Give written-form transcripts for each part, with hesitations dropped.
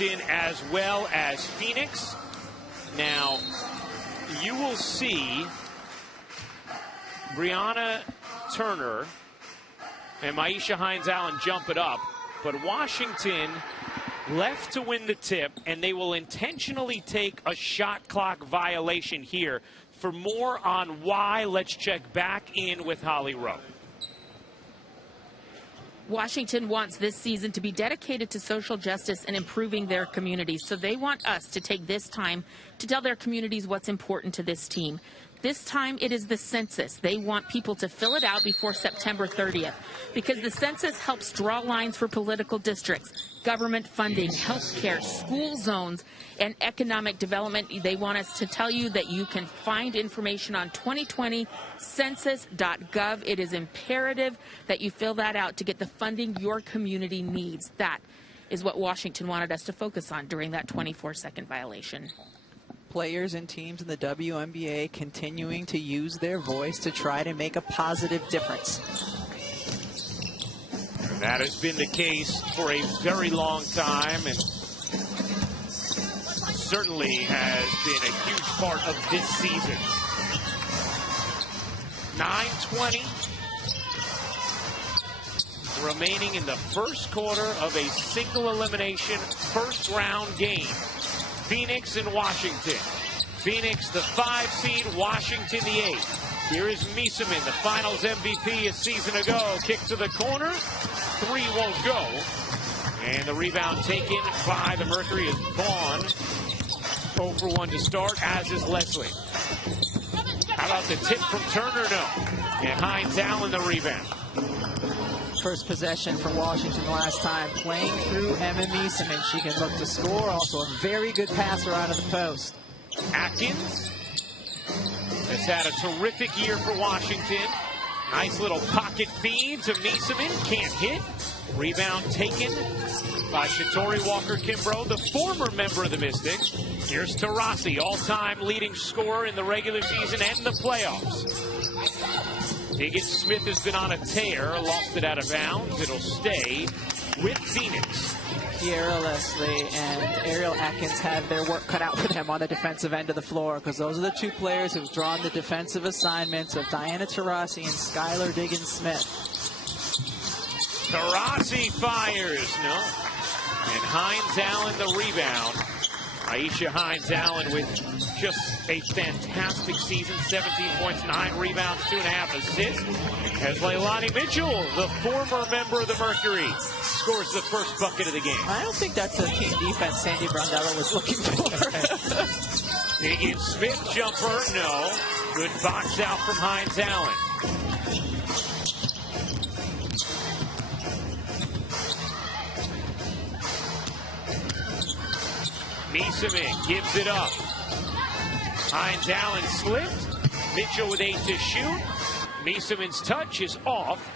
Washington as well as Phoenix. Now, you will see Brianna Turner and Myisha Hines-Allen jump it up, but Washington left to win the tip, and they will intentionally take a shot clock violation here. For more on why, let's check back in with Holly Rowe. Washington wants this season to be dedicated to social justice and improving their communities. So they want us to take this time to tell their communities what's important to this team. This time it is the census. They want people to fill it out before September 30th because the census helps draw lines for political districts, government funding, health care, school zones, and economic development. They want us to tell you that you can find information on 2020 census.gov. It is imperative that you fill that out to get the funding your community needs. That is what Washington wanted us to focus on during that 24-second violation. Players and teams in the WNBA continuing to use their voice to try to make a positive difference. And that has been the case for a very long time, and certainly has been a huge part of this season. 9:20 remaining in the first quarter of a single elimination first round game. Phoenix and Washington. Phoenix the 5 seed, Washington the 8. Here is Miesemann, the finals MVP a season ago. Kick to the corner, 3 won't go. And the rebound taken by the Mercury is Vaughn. 0 for 1 to start, as is Leslie. How about the tip from Turner? No. And Hines-Allen the rebound. First possession for Washington last time, playing through Emma Miesemann. She can look to score, also a very good passer out of the post. Atkins has had a terrific year for Washington. Nice little pocket feed to Miesemann, can't hit. Rebound taken by Shatori Walker-Kimbrough, the former member of the Mystics. Here's Taurasi, all-time leading scorer in the regular season and the playoffs. Higgins-Smith has been on a tear, lost it out of bounds. It'll stay with Phoenix. Kiara Leslie and Ariel Atkins have their work cut out for them on the defensive end of the floor, because those are the two players who've drawn the defensive assignments of Diana Taurasi and Skylar Diggins-Smith. Taurasi fires, no. And Hines-Allen the rebound. Myisha Hines-Allen with just a fantastic season. 17 points, 9 rebounds, 2.5 assists. As Leilani Mitchell, the former member of the Mercury, scores the first bucket of the game. I don't think that's a team defense Sandy Brandella was looking for. Higgins-Smith jumper, no. Good box out from Hines-Allen. Miesemann gives it up. Hines-Allen slipped. Mitchell with 8 to shoot. Miesemann's touch is off.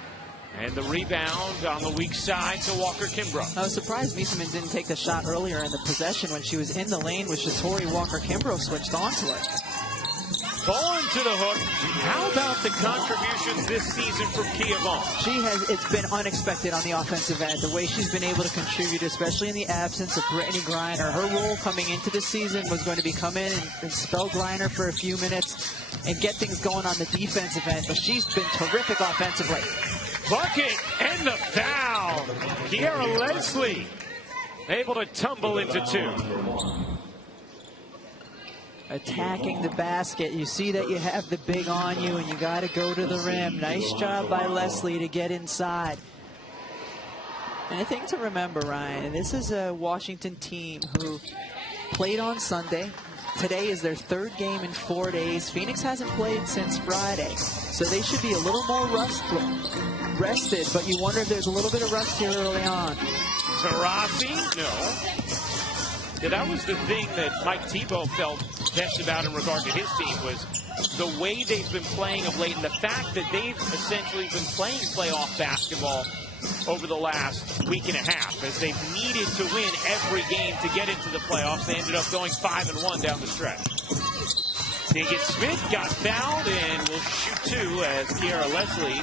And the rebound on the weak side to Walker-Kimbrough. I was surprised Miesemann didn't take the shot earlier in the possession when she was in the lane with Shatori Walker-Kimbrough switched onto her. Vaughn to the hook. How about the contributions this season from Kia Vaughn? It's been unexpected on the offensive end, the way she's been able to contribute, especially in the absence of Brittany Griner. Her role coming into the season was going to be come in and spell Griner for a few minutes and get things going on the defensive end, but she's been terrific offensively. Bucket and the foul. Kiara Leslie able to tumble into 2. Attacking the basket. You see that you have the big on you and you got to go to the rim. Nice job by Leslie to get inside. And a thing to remember, Ryan, this is a Washington team who played on Sunday. Today is their 3rd game in 4 days. Phoenix hasn't played since Friday, so they should be a little more rested, but you wonder if there's a little bit of rust here early on. Taurasi? No. Yeah, that was the thing that Mike Tebow felt best about in regard to his team, was the way they've been playing of late and the fact that they've essentially been playing playoff basketball over the last week and a half. As they've needed to win every game to get into the playoffs, they ended up going 5-1 down the stretch. Higgins-Smith got fouled and will shoot 2 as Kiara Leslie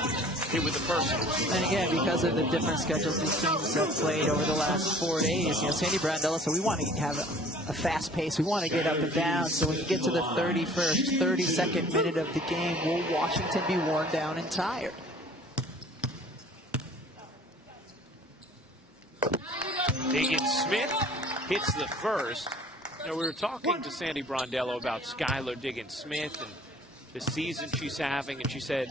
hit with the personals. And again, because of the different schedules these teams have played over the last 4 days, Sandy Brondello, so we want to have a fast pace. We want to get up and down. So when you get to the 31st, 32nd minute of the game, will Washington be worn down and tired? Diggins-Smith hits the first. We were talking to Sandy Brondello about Skylar Diggins-Smith and the season she's having, and she said,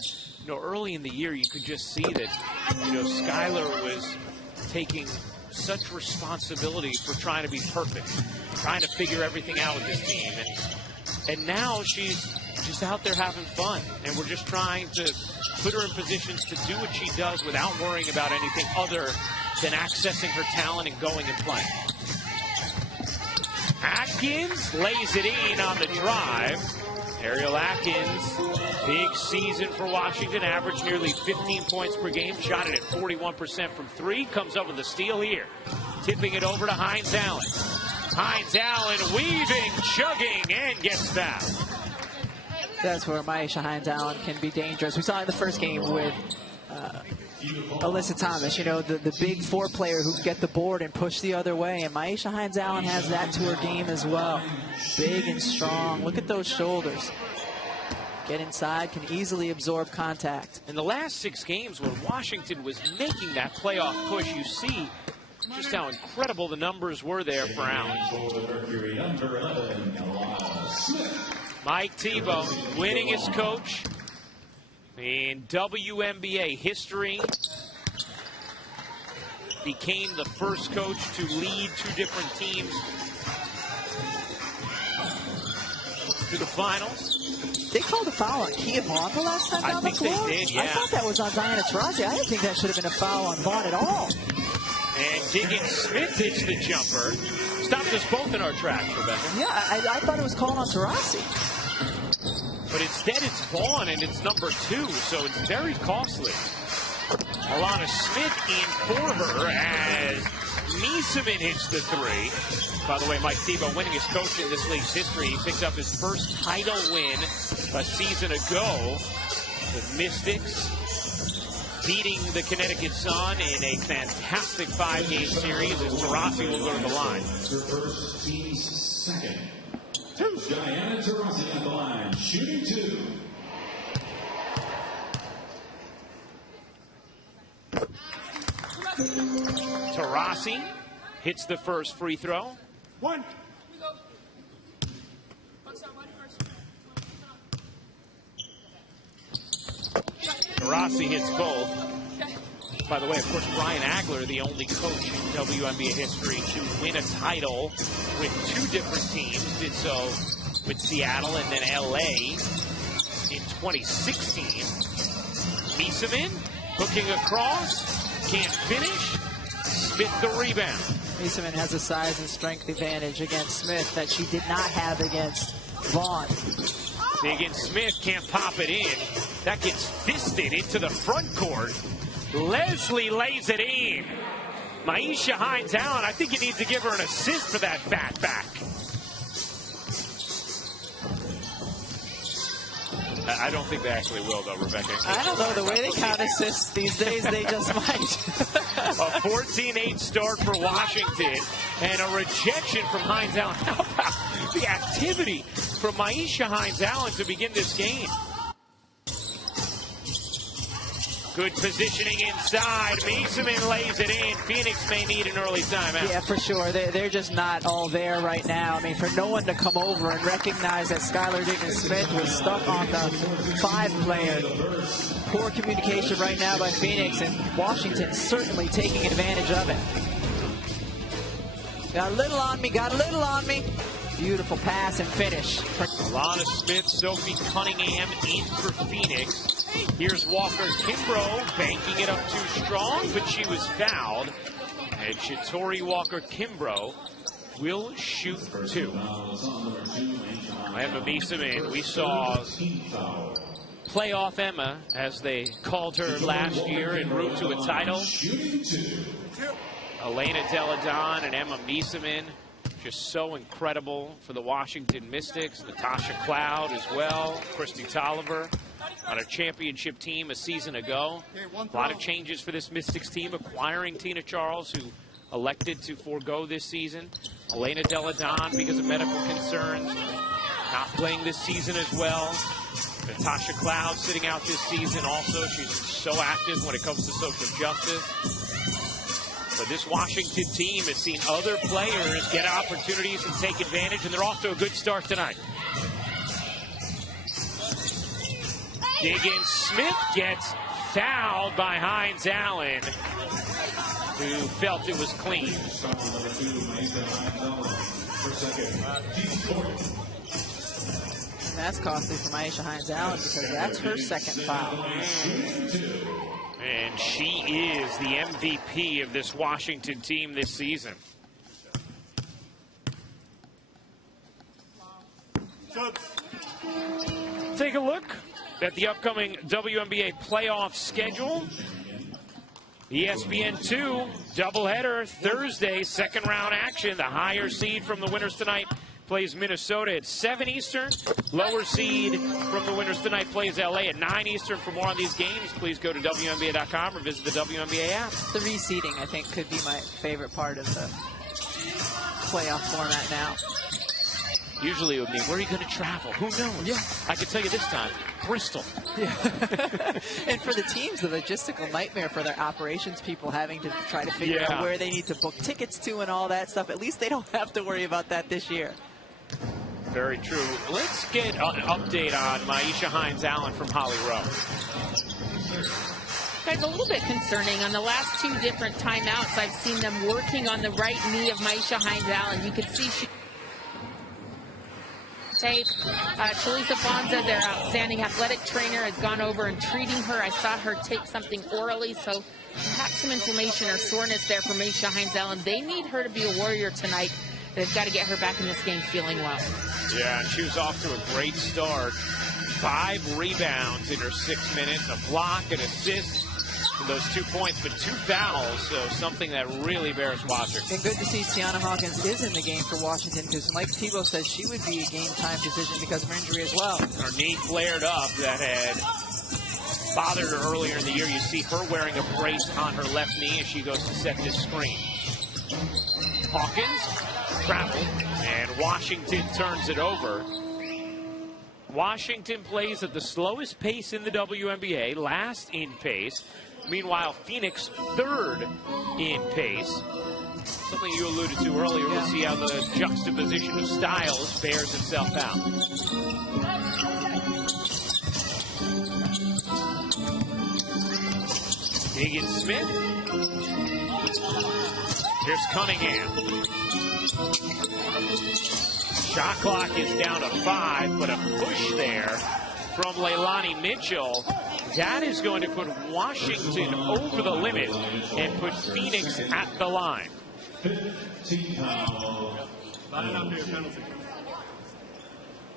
early in the year you could just see that, Skylar was taking such responsibility for trying to be perfect, trying to figure everything out with this team, and now she's just out there having fun, and we're just trying to put her in positions to do what she does without worrying about anything other than accessing her talent and going and playing. Atkins lays it in on the drive. Ariel Atkins, big season for Washington, averaged nearly 15 points per game, shot it at 41% from three, comes up with a steal here. Tipping it over to Hines Allen. Hines Allen weaving, chugging, and gets fouled. That's where Myisha Hines Allen can be dangerous. We saw it in the first game with Alyssa Thomas, the big four player who can get the board and push the other way. And Myisha Hines Allen has that to her game as well. Big and strong. Look at those shoulders. Get inside, can easily absorb contact. In the last 6 games when Washington was making that playoff push, you see just how incredible the numbers were there for Allen. Mike Tebow, winningest coach in WNBA history, became the first coach to lead 2 different teams to the finals. They called a foul on Kia Vaughn the last time down the floor? I think they did, yeah. I thought that was on Diana Taurasi. I didn't think that should have been a foul on Vaughn at all. And Diggins-Smith hits the jumper. Stopped us both in our tracks, Rebecca. Yeah, I thought it was called on Taurasi. But instead it's Vaughn, and it's number 2, so it's very costly. Alana Smith in for her as Mieseman hits the 3. By the way, Mike Tebow, winningest coach in this league's history. He picked up his first title win a season ago. The Mystics beating the Connecticut Sun in a fantastic 5-game series as Taurasi will go to the line. First, team's second. Diana Taurasi at the line, shooting 2. Taurasi hits the first free throw. 1. Taurasi hits both. By the way, of course, Brian Agler, the only coach in WNBA history to win a title with 2 different teams. Did so with Seattle and then LA in 2016. Mieseman hooking across, can't finish. Smith the rebound. Mieseman has a size and strength advantage against Smith that she did not have against Vaughn. Diggins-Smith can't pop it in. That gets fisted into the front court. Leslie lays it in. Myisha Hines Allen, I think you need to give her an assist for that back. I don't think they actually will, though, Rebecca. I don't know. The way they count assists these days, they just might. A 14-8 start for Washington and a rejection from Hines Allen. How about the activity from Myisha Hines Allen to begin this game? Good positioning inside. Mieseman lays it in. Phoenix may need an early timeout. Yeah, for sure. They're just not all there right now. I mean, for no one to come over and recognize that Skylar Diggins-Smith was stuck on the 5 player. Poor communication right now by Phoenix, and Washington certainly taking advantage of it. Got a little on me, got a little on me. Beautiful pass and finish. Alana Smith, Sophie Cunningham in for Phoenix. Here's Walker Kimbrough banking it up too strong, but she was fouled. And Shatori Walker Kimbrough will shoot 2. Emma Mieseman, we saw playoff Emma, as they called her last year, en route to a title. Elena Deladon and Emma Mieseman, just so incredible for the Washington Mystics. Natasha Cloud as well, Christy Tolliver. on a championship team a season ago. A lot of changes for this Mystics team, acquiring Tina Charles, who elected to forego this season. Elena Deladon, because of medical concerns, not playing this season as well. Natasha Cloud sitting out this season also. She's so active when it comes to social justice. But this Washington team has seen other players get opportunities and take advantage, and they're off to a good start tonight. Diggins Smith gets fouled by Hines Allen, who felt it was clean. And that's costly for Myisha Hines Allen because that's her second foul. And she is the MVP of this Washington team this season. Take a look at the upcoming WNBA playoff schedule. ESPN2 doubleheader Thursday, second round action. The higher seed from the winners tonight plays Minnesota at 7 Eastern. Lower seed from the winners tonight plays LA at 9 Eastern. For more on these games, please go to WNBA.com or visit the WNBA app. The reseeding, I think, could be my favorite part of the playoff format now. Usually it would mean, where are you going to travel? Who knows? Yeah. I can tell you this time, Bristol. Yeah. And for the teams, the logistical nightmare for their operations people having to try to figure out where they need to book tickets to and all that stuff. At least they don't have to worry about that this year. Very true. Let's get an update on Myisha Hines Allen from Holly Rowe. Guys, a little bit concerning. On the last 2 different timeouts, I've seen them working on the right knee of Myisha Hines Allen. You can see she tape. Shalisa Bonza, their outstanding athletic trainer, has gone over and treating her. I saw her take something orally, so perhaps some inflammation or soreness there for Myisha Hines Allen. They need her to be a warrior tonight. They've got to get her back in this game feeling well. Yeah, and she was off to a great start. 5 rebounds in her 6 minutes, a block, an assist for those 2 points, but 2 fouls, so something that really bears watching. And good to see Tiana Hawkins is in the game for Washington, because Mike Tebow says she would be a game-time decision because of her injury as well. Her knee flared up that had bothered her earlier in the year. You see her wearing a brace on her left knee as she goes to set this screen. Hawkins traveled, and Washington turns it over. Washington plays at the slowest pace in the WNBA, last in pace. Meanwhile, Phoenix third in pace. Something you alluded to earlier. We'll see how the juxtaposition of styles bears itself out. Diggins Smith. Here's Cunningham. Shot clock is down to 5, but a push there from Leilani Mitchell. That is going to put Washington over the limit and put Phoenix at the line.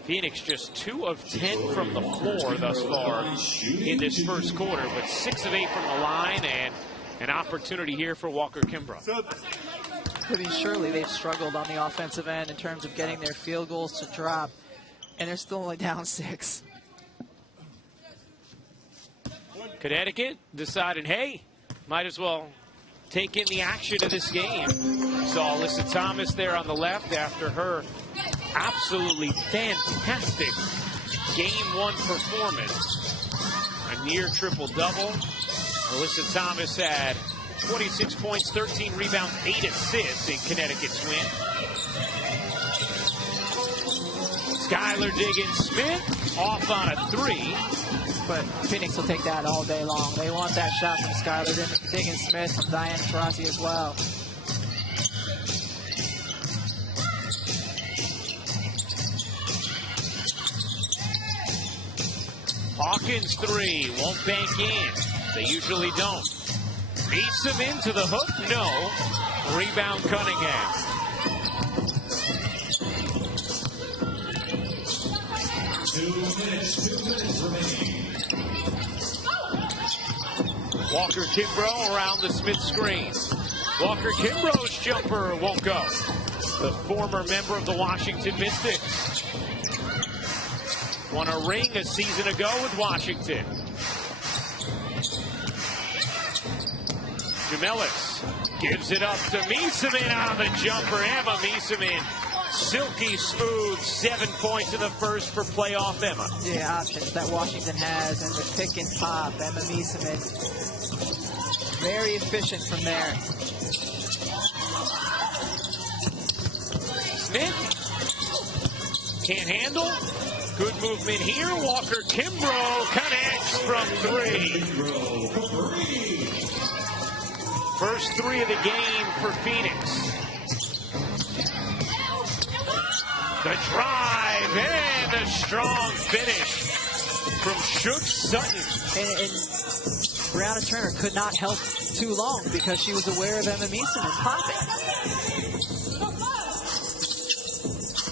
Phoenix just 2 of 10 from the floor thus far in this first quarter, but 6 of 8 from the line, and an opportunity here for Walker Kimbrough. I mean, surely they've struggled on the offensive end in terms of getting their field goals to drop, and they're still only down 6. Connecticut decided, hey, might as well take in the action of this game. Saw Alyssa Thomas there on the left after her absolutely fantastic Game 1 performance. A near triple-double. Alyssa Thomas had 26 points, 13 rebounds, 8 assists in Connecticut's win. Skylar Diggins-Smith off on a 3. But Phoenix will take that all day long. They want that shot from Skylar Diggins-Smith, from Diana Taurasi as well. Hawkins 3, won't bank in. They usually don't. Beats him into the hook, no. Rebound Cunningham. 2 minutes remaining. Walker Kimbrough around the Smith screen. Walker Kimbrough's jumper won't go. The former member of the Washington Mystics. Won a ring a season ago with Washington. Jamelis gives it up to Mieseman on the jumper. Emma Mieseman, silky smooth, 7 points in the first for playoff Emma. Yeah, options that Washington has, and the pick and pop. Emma Mieseman, very efficient from there. Smith can't handle. Good movement here. Walker Kimbrough connects from 3. First 3 of the game for Phoenix. The drive and the strong finish from Shook Sutton. And Brianna Turner could not help too long because she was aware of Emma Mieseman popping.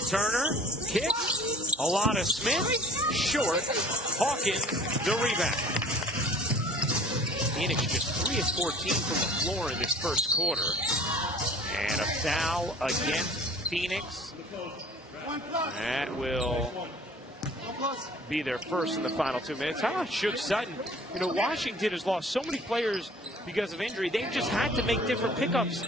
Turner, kick. Alana Smith, short. Hawkins, the rebound. Phoenix just 3 of 14 from the floor in this first quarter. And a foul against Phoenix. That will be their first in the final 2 minutes. How about Shook Sutton? You know, Washington has lost so many players because of injury. They've just had to make different pickups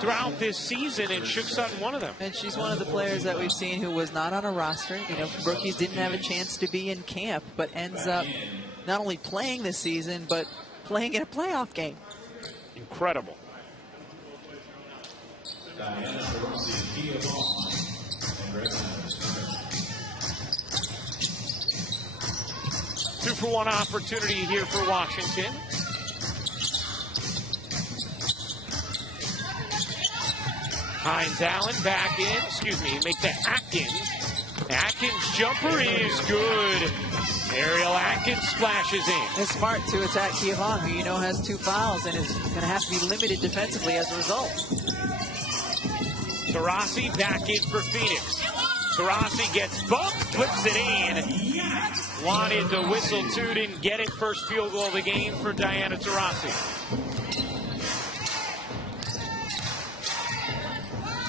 throughout this season, and Shook Sutton one of them. And she's one of the players that we've seen who was not on a roster. You know, rookies didn't have a chance to be in camp, but ends up not only playing this season, but playing in a playoff game. Incredible. Two-for-one opportunity here for Washington. Hines Allen back in. Excuse me, make that Atkins. Atkins jumper is good. Ariel Atkins splashes in. It's smart to attack Kiavon, who you know has 2 fouls and is going to have to be limited defensively as a result. Taurasi back in for Phoenix. Taurasi gets bumped, flips it in. Wanted to whistle too, didn't get it. First field goal of the game for Diana Taurasi.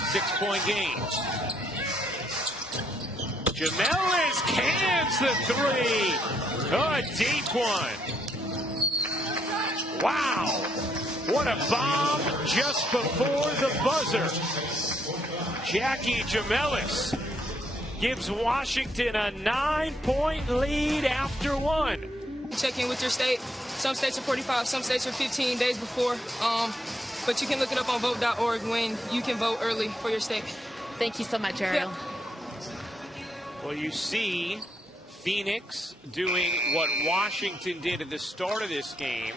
6-point game. Jamelis cans the 3. A deep one. Wow. What a bomb just before the buzzer. Jackie Jamelis gives Washington a 9-point lead after 1. Check in with your state. Some states are 45, some states are 15 days before. But you can look it up on vote.org when you can vote early for your state. Thank you so much, Ariel. Yeah. Well, you see Phoenix doing what Washington did at the start of this game,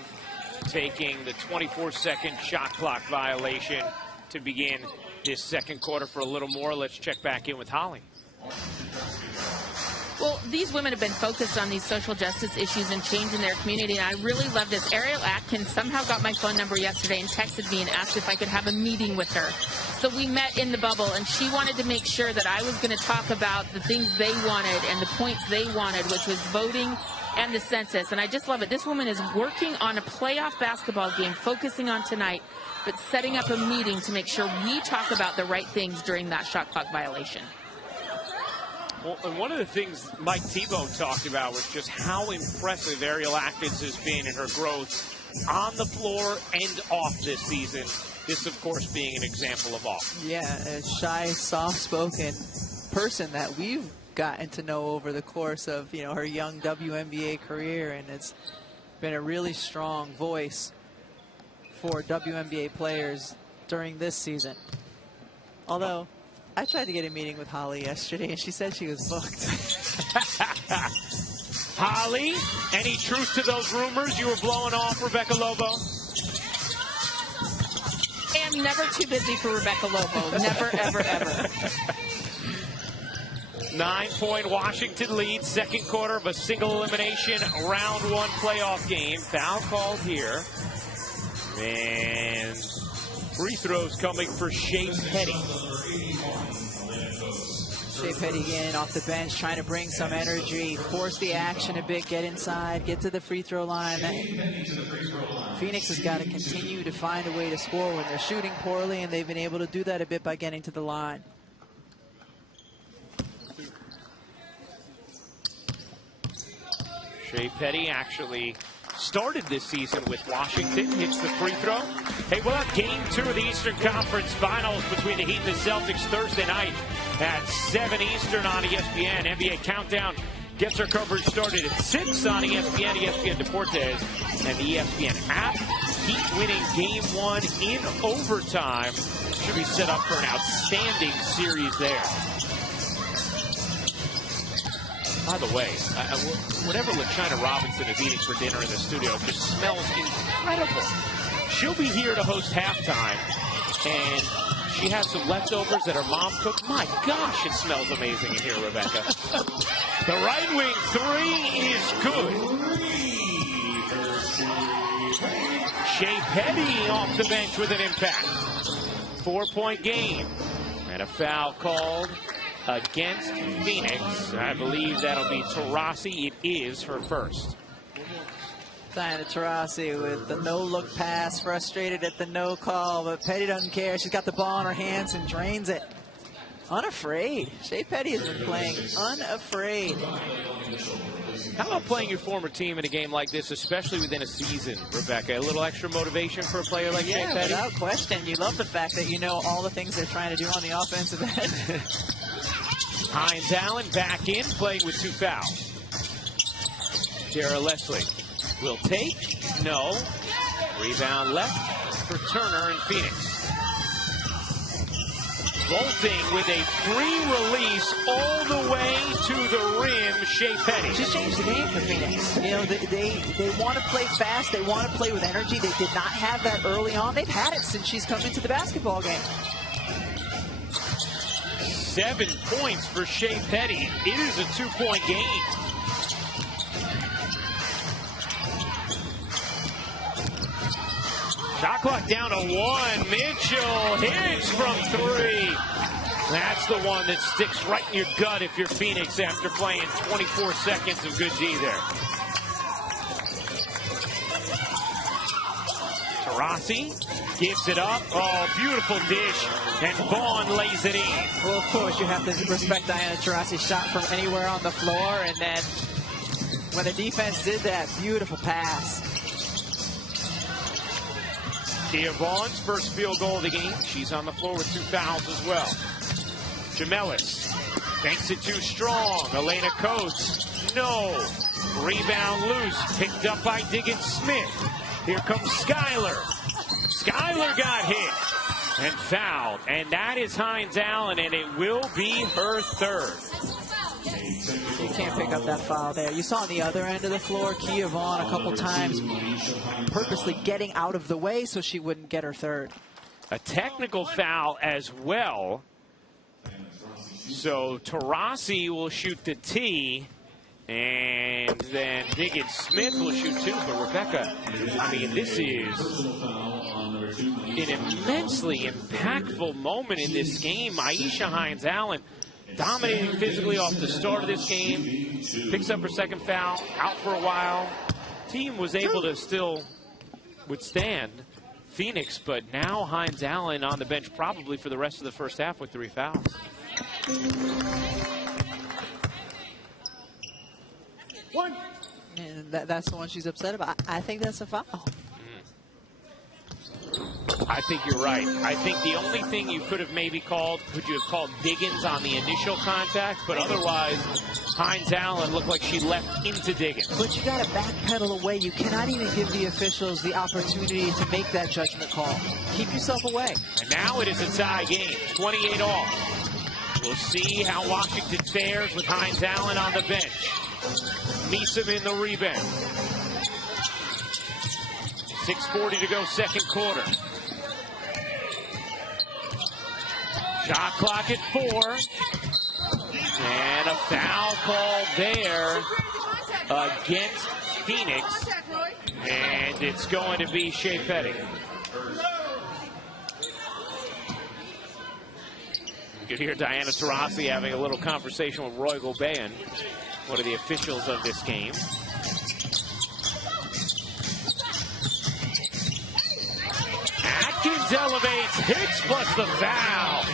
taking the 24-second shot clock violation to begin this second quarter for a little more. Let's check back in with Holly. Well, these women have been focused on these social justice issues and change in their community, and I really love this. Ariel Atkins somehow got my phone number yesterday and texted me and asked if I could have a meeting with her. So we met in the bubble, and she wanted to make sure that I was going to talk about the things they wanted and the points they wanted, which was voting and the census. And I just love it. This woman is working on a playoff basketball game, focusing on tonight, but setting up a meeting to make sure we talk about the right things during that shot clock violation. Well, and one of the things Mike Tebow talked about was just how impressive Ariel Atkins has been in her growth on the floor and off this season. This, of course, being an example of off. Yeah, a shy, soft-spoken person that we've gotten to know over the course of, you know, her young WNBA career, and it's been a really strong voice for WNBA players during this season. Although, I tried to get a meeting with Holly yesterday, and she said she was booked. Holly, any truth to those rumors you were blowing off Rebecca Lobo? I am never too busy for Rebecca Lobo. Never, ever, ever. 9-point Washington lead, second quarter of a single elimination round 1 playoff game. Foul called here. And free throws coming for Shea Petty. Shea Petty again off the bench, trying to bring some energy, force the action a bit, get inside, get to the free throw line. Phoenix has got to continue to find a way to score when they're shooting poorly, and they've been able to do that a bit by getting to the line. Shea Petty actually started this season with Washington, hits the free throw. Hey, we'll have game 2 of the Eastern Conference Finals between the Heat and the Celtics Thursday night at 7 Eastern on ESPN. NBA Countdown gets our coverage started at 6 on ESPN, ESPN Deportes, and the ESPN app. Heat winning game 1 in overtime. Should be set up for an outstanding series there. By the way, whatever LaChina Robinson is eating for dinner in the studio just smells incredible. She'll be here to host halftime, and she has some leftovers that her mom cooked. My gosh, it smells amazing in here, Rebecca. The right wing 3 is good. Shea Petty off the bench with an impact. 4-point game. And a foul called against Phoenix. I believe that'll be Taurasi. It is her first. Diana Taurasi with the no-look pass, frustrated at the no call, but Petty doesn't care. She's got the ball in her hands and drains it. Unafraid. Shea Petty has been playing unafraid. How about playing your former team in a game like this, especially within a season, Rebecca? A little extra motivation for a player like Shea Petty? Without question. You love the fact that you know all the things they're trying to do on the offensive end. Hines Allen back in, playing with 2 fouls. Tara Leslie will take. No. Rebound left for Turner and Phoenix. Bolting with a free release all the way to the rim, Shea Petty. She's changed the game for Phoenix. You know, they want to play fast. They want to play with energy. They did not have that early on. They've had it since she's come into the basketball game. 7 points for Shea Petty. It is a 2-point game. Shot clock down to 1. Mitchell hits from 3. That's the one that sticks right in your gut if you're Phoenix after playing 24 seconds of good D there. Taurasi gives it up. Oh, beautiful dish. And Vaughn lays it in. Well, of course, you have to respect Diana Taurasi's shot from anywhere on the floor. And then when the defense did that, beautiful pass. Kia Vaughn's first field goal of the game. She's on the floor with 2 fouls as well. Jamelis banks it too strong. Elena Coates, no. Rebound loose, picked up by Diggins Smith. Here comes Skyler. Skyler got hit and fouled. And that is Hines Allen, and it will be her 3rd. You can't pick up that foul there. You saw on the other end of the floor, Kia Vaughn a couple times purposely getting out of the way so she wouldn't get her 3rd. A technical foul as well. So Taurasi will shoot the T, and then Diggins Smith will shoot 2. But Rebecca, I mean, this is an immensely impactful moment in this game. Aisha Hines Allen dominating physically off the start of this game, picks up her 2nd foul, out for a while. Team was able to still withstand Phoenix, but now Hines Allen on the bench probably for the rest of the first half with 3 fouls. One. And that's the one she's upset about. I think that's a foul. I think you're right. I think the only thing you could have maybe called, could you have called Diggins on the initial contact? But otherwise, Hines Allen looked like she leapt into Diggins. But you got to backpedal away. You cannot even give the officials the opportunity to make that judgment call. Keep yourself away. And now it is a tie game, 28 all. We'll see how Washington fares with Hines Allen on the bench. Meeson in the rebound. 6:40 to go, 2nd quarter. Shot clock at 4. And a foul called there against Phoenix. And it's going to be Shea Petty. You can hear Diana Taurasi having a little conversation with Roy Gobayan, one of the officials of this game. Atkins elevates, hits plus the foul.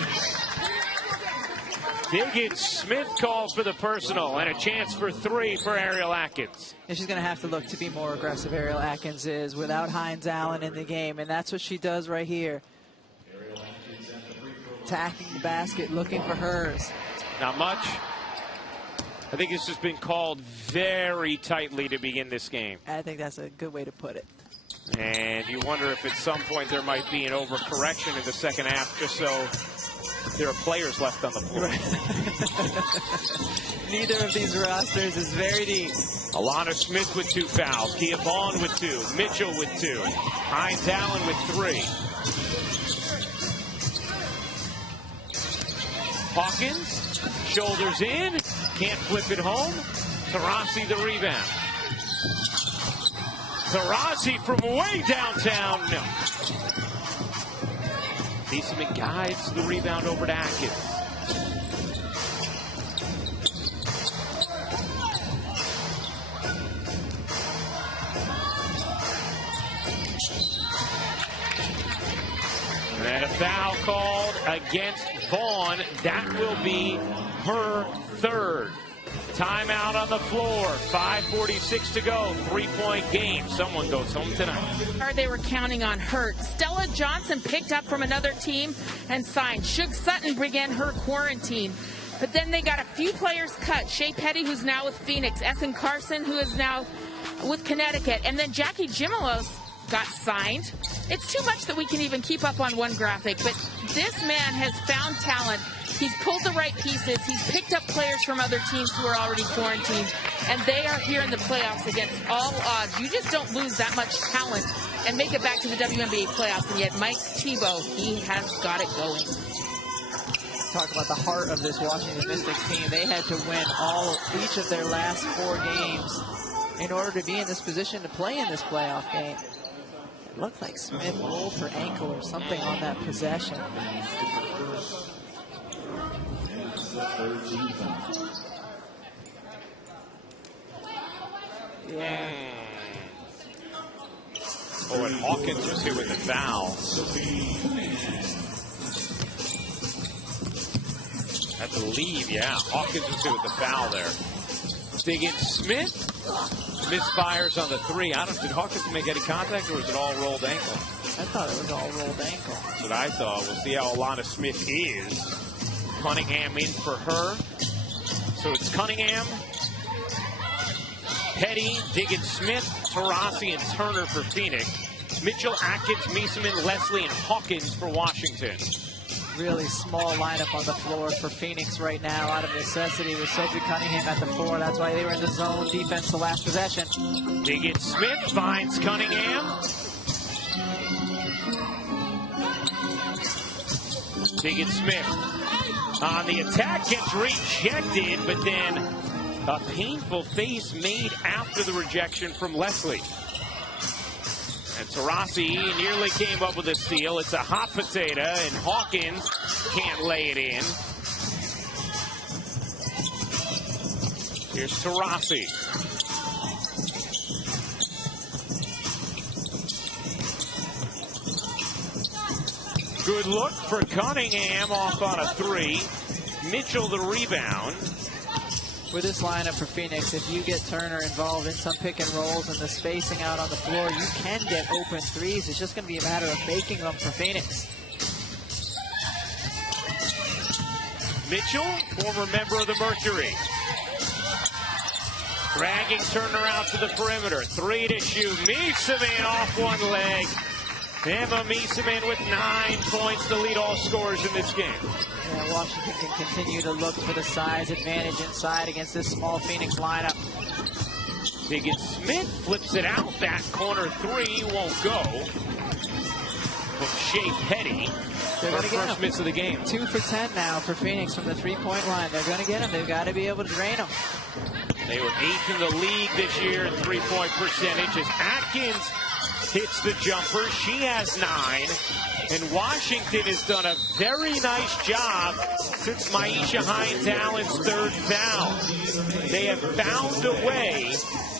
Diggins Smith calls for the personal, and a chance for 3 for Ariel Atkins. And she's going to have to look to be more aggressive, Ariel Atkins is, without Hines Allen in the game. And that's what she does right here. Attacking the basket, looking for hers. Not much. I think this has been called very tightly to begin this game. I think that's a good way to put it. And you wonder if at some point there might be an overcorrection in the second half, just so there are players left on the floor. Neither of these rosters is very deep. Alana Smith with 2 fouls. Kia Vaughn with 2. Mitchell with 2. Hines Allen with 3. Hawkins, shoulders in, can't flip it home. Taurasi the rebound. Taurasi from way downtown, no. Eastman guides the rebound over to Atkins. And a foul called against Vaughn. That will be her 3rd. Timeout on the floor. 5:46 to go. 3-point game. Someone goes home tonight. They were counting on her. Stella Johnson picked up from another team and signed. Shug Sutton began her quarantine. But then they got a few players cut. Shea Petty, who's now with Phoenix. Essen Carson, who is now with Connecticut. And then Jackie Jimelos got signed. It's too much that we can even keep up on one graphic. But this man has found talent. He's pulled the right pieces. He's picked up players from other teams who are already quarantined, and they are here in the playoffs against all odds. You just don't lose that much talent and make it back to the WNBA playoffs, and yet Mike Thibault, he has got it going. Talk about the heart of this Washington Mystics team. They had to win each of their last 4 games in order to be in this position to play in this playoff game. It looked like Smith rolled her ankle or something on that possession. Yeah. Oh, and Hawkins was here with the foul. I believe, yeah. Hawkins was here with the foul there. Diggins Smith misfires on the 3. I don't know, did Hawkins make any contact, or was it all rolled ankle? I thought it was all rolled ankle. That's what I thought. We'll see how Alana Smith is. Cunningham in for her. So it's Cunningham, Petty, Diggins Smith, Taurasi, and Turner for Phoenix. Mitchell, Atkins, Mieseman, Leslie, and Hawkins for Washington. Really small lineup on the floor for Phoenix right now out of necessity with Sophie Cunningham at the 4. That's why they were in the zone defense the last possession. Diggins Smith finds Cunningham. Diggins Smith on the attack, gets rejected, but then a painful face made after the rejection from Leslie. And Taurasi nearly came up with a steal. It's a hot potato, and Hawkins can't lay it in. Here's Taurasi. Good look for Cunningham off on a 3. Mitchell the rebound. With this lineup for Phoenix, if you get Turner involved in some pick and rolls and the spacing out on the floor, you can get open 3s. It's just going to be a matter of making them for Phoenix. Mitchell, former member of the Mercury. Dragging Turner out to the perimeter. 3 to shoot. Mieseman off one leg. Emma Mieseman with 9 points to lead all scorers in this game. Yeah, Washington can continue to look for the size advantage inside against this small Phoenix lineup. Diggins Smith flips it out. That corner 3 won't go. From Shea Petty. They're going to get first miss of the game. 2 for 10 now for Phoenix from the 3-point line. They're going to get them. They've got to be able to drain them. They were 8th in the league this year in 3-point percentage as Atkins hits the jumper. She has 9. And Washington has done a very nice job since Maisha Hines Allen's 3rd foul. They have found a way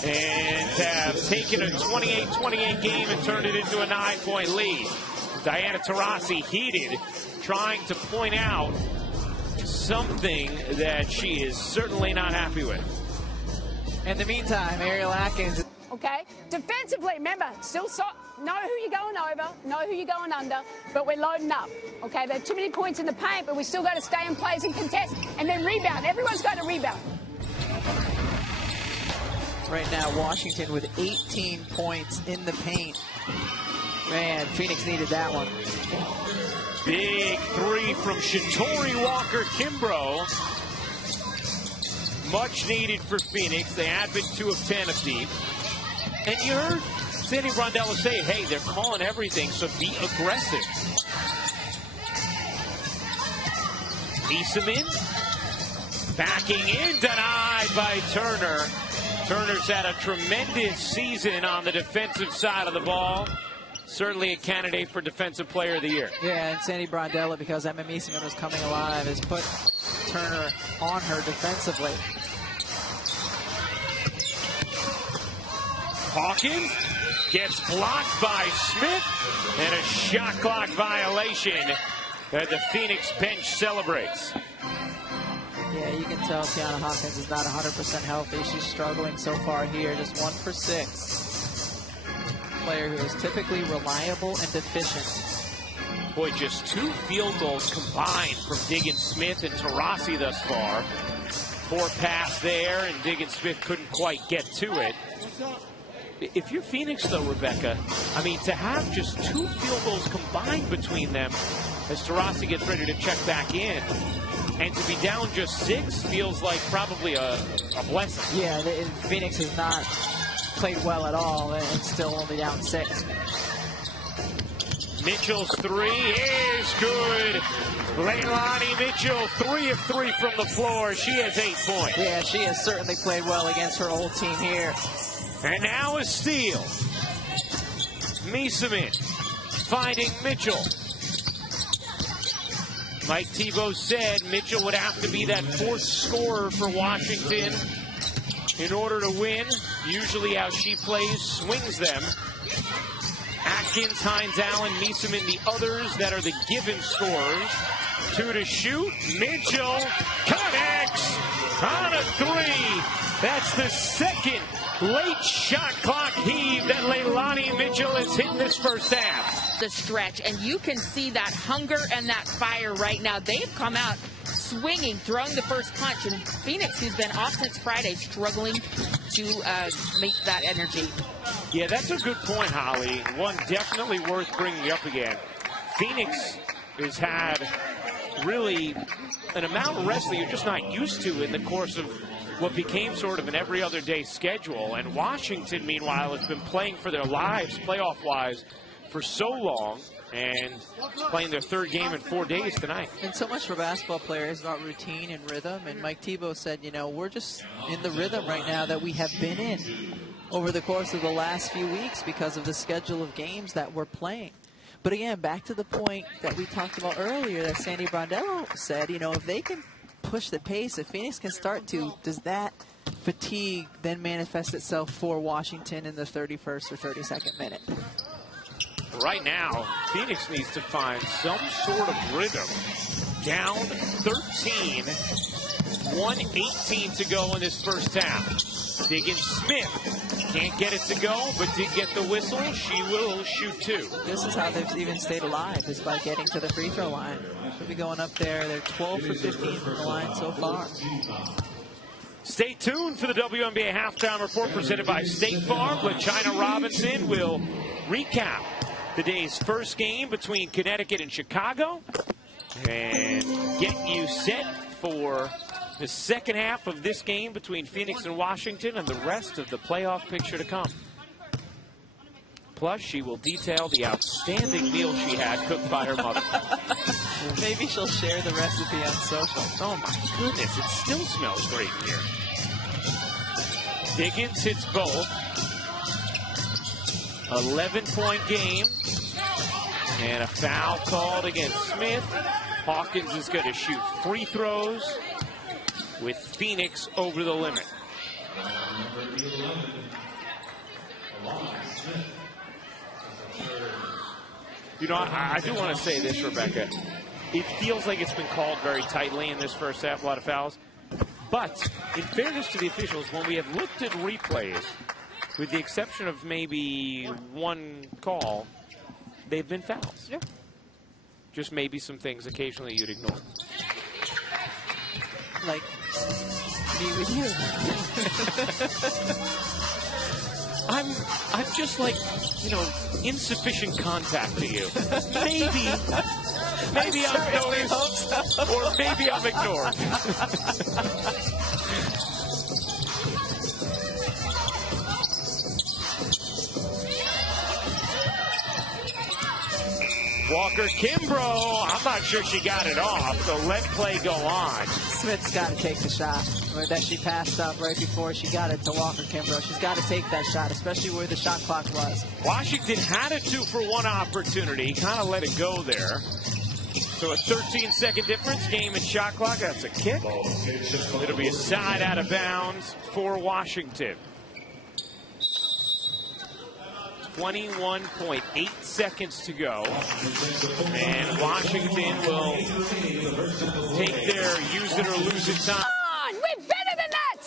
and have taken a 28-28 game and turned it into a 9-point lead. Diana Taurasi heated, trying to point out something that she is certainly not happy with. In the meantime, Ariel Atkins. Okay? Defensively, remember, still know who you're going over, know who you're going under, but we're loading up. Okay? There are too many points in the paint, but we still got to stay in place and contest, and then rebound. Everyone's got to rebound. Right now, Washington with 18 points in the paint. Man, Phoenix needed that one. Big three from Shatori Walker-Kimbrough. Much needed for Phoenix. They had been 2 of 10 of deep. And you heard Sandy Brondello say, hey, they're calling everything, so be aggressive. Easeman backing in, denied by Turner. Turner's had a tremendous season on the defensive side of the ball. Certainly a candidate for Defensive Player of the Year. Yeah, and Sandy Brondello, because Emma Easeman was coming alive, has put Turner on her defensively. Hawkins gets blocked by Smith, and a shot clock violation that the Phoenix bench celebrates. Yeah, you can tell Tiana Hawkins is not 100% healthy. She's struggling so far here, just 1 for 6. Player who is typically reliable and efficient. Boy, just 2 field goals combined from Diggins Smith and Taurasi thus far. 4 pass there, and Diggins Smith couldn't quite get to it. If you're Phoenix, though, Rebecca, I mean, to have just 2 field goals combined between them as Taurasi gets ready to check back in, and to be down just 6 feels like probably a blessing. Yeah, Phoenix has not played well at all, and still only down 6. Mitchell's 3 is good. Leilani Mitchell, 3 of 3 from the floor. She has 8 points. Yeah, she has certainly played well against her old team here. And now a steal. Easeman finding Mitchell. Mike Thibault said Mitchell would have to be that 4th scorer for Washington in order to win. Usually how she plays, swings them. Atkins, Hines, Allen, Easeman, the others that are the given scorers. 2 to shoot. Mitchell connects on a 3. That's the 2nd late shot clock heave that Leilani Mitchell has hit in this first half. The stretch, and you can see that hunger and that fire right now. They've come out swinging, throwing the first punch, and Phoenix, who's been off since Friday, struggling to meet that energy. Yeah, that's a good point, Holly. One definitely worth bringing up again. Phoenix has had really an amount of rest that you're just not used to in the course of what became sort of an every other day schedule. And Washington, meanwhile, has been playing for their lives, playoff-wise, for so long, and playing their 3rd game in 4 days tonight. And so much for basketball players about routine and rhythm. And Mike Thibault said, you know, we're just in the rhythm right now that we have been in over the course of the last few weeks because of the schedule of games that we're playing. But again, back to the point that we talked about earlier that Sandy Brondello said, you know, if they can push the pace, if Phoenix can start to, does that fatigue then manifest itself for Washington in the 31st or 32nd minute? Right now, Phoenix needs to find some sort of rhythm. Down 13, 1:18 to go in this first half. Diggins Smith can't get it to go, but did get the whistle. She will shoot 2. This is how they've even stayed alive, is by getting to the free throw line. Should be going up there. They're 12 for 15 from the line so far. Stay tuned for the WNBA Halftime Report presented by State Farm. LaChina Robinson will recap the day's first game between Connecticut and Chicago and get you set for the second half of this game between Phoenix and Washington and the rest of the playoff picture to come. Plus, she will detail the outstanding meal she had cooked by her mother. Maybe she'll share the recipe on social. Oh my goodness, it still smells great here. Diggins hits both. 11-point game. And a foul called against Smith. Hawkins is going to shoot free throws with Phoenix over the limit. You know, I do want to say this, Rebecca. it feels like it's been called very tightly in this first half, a lot of fouls. But in fairness to the officials, when we have looked at replays, with the exception of maybe one call, they've been fouls. Yeah. Just maybe some things occasionally you'd ignore. Like me with you. I'm just like, you know, insufficient contact to you. Maybe I'm noticed, or maybe I'm ignored. Walker Kimbrough, I'm not sure she got it off, so let play go on. Smith's got to take the shot that she passed up right before she got it to Walker Kimbrough. She's got to take that shot, especially where the shot clock was. Washington had a 2-for-1 opportunity, kind of let it go there. So a 13-second difference, game and shot clock. That's a kick. It'll be a side out of bounds for Washington. 21.8 seconds to go. And Washington will take their use it or lose it time. Come on, we're better than that.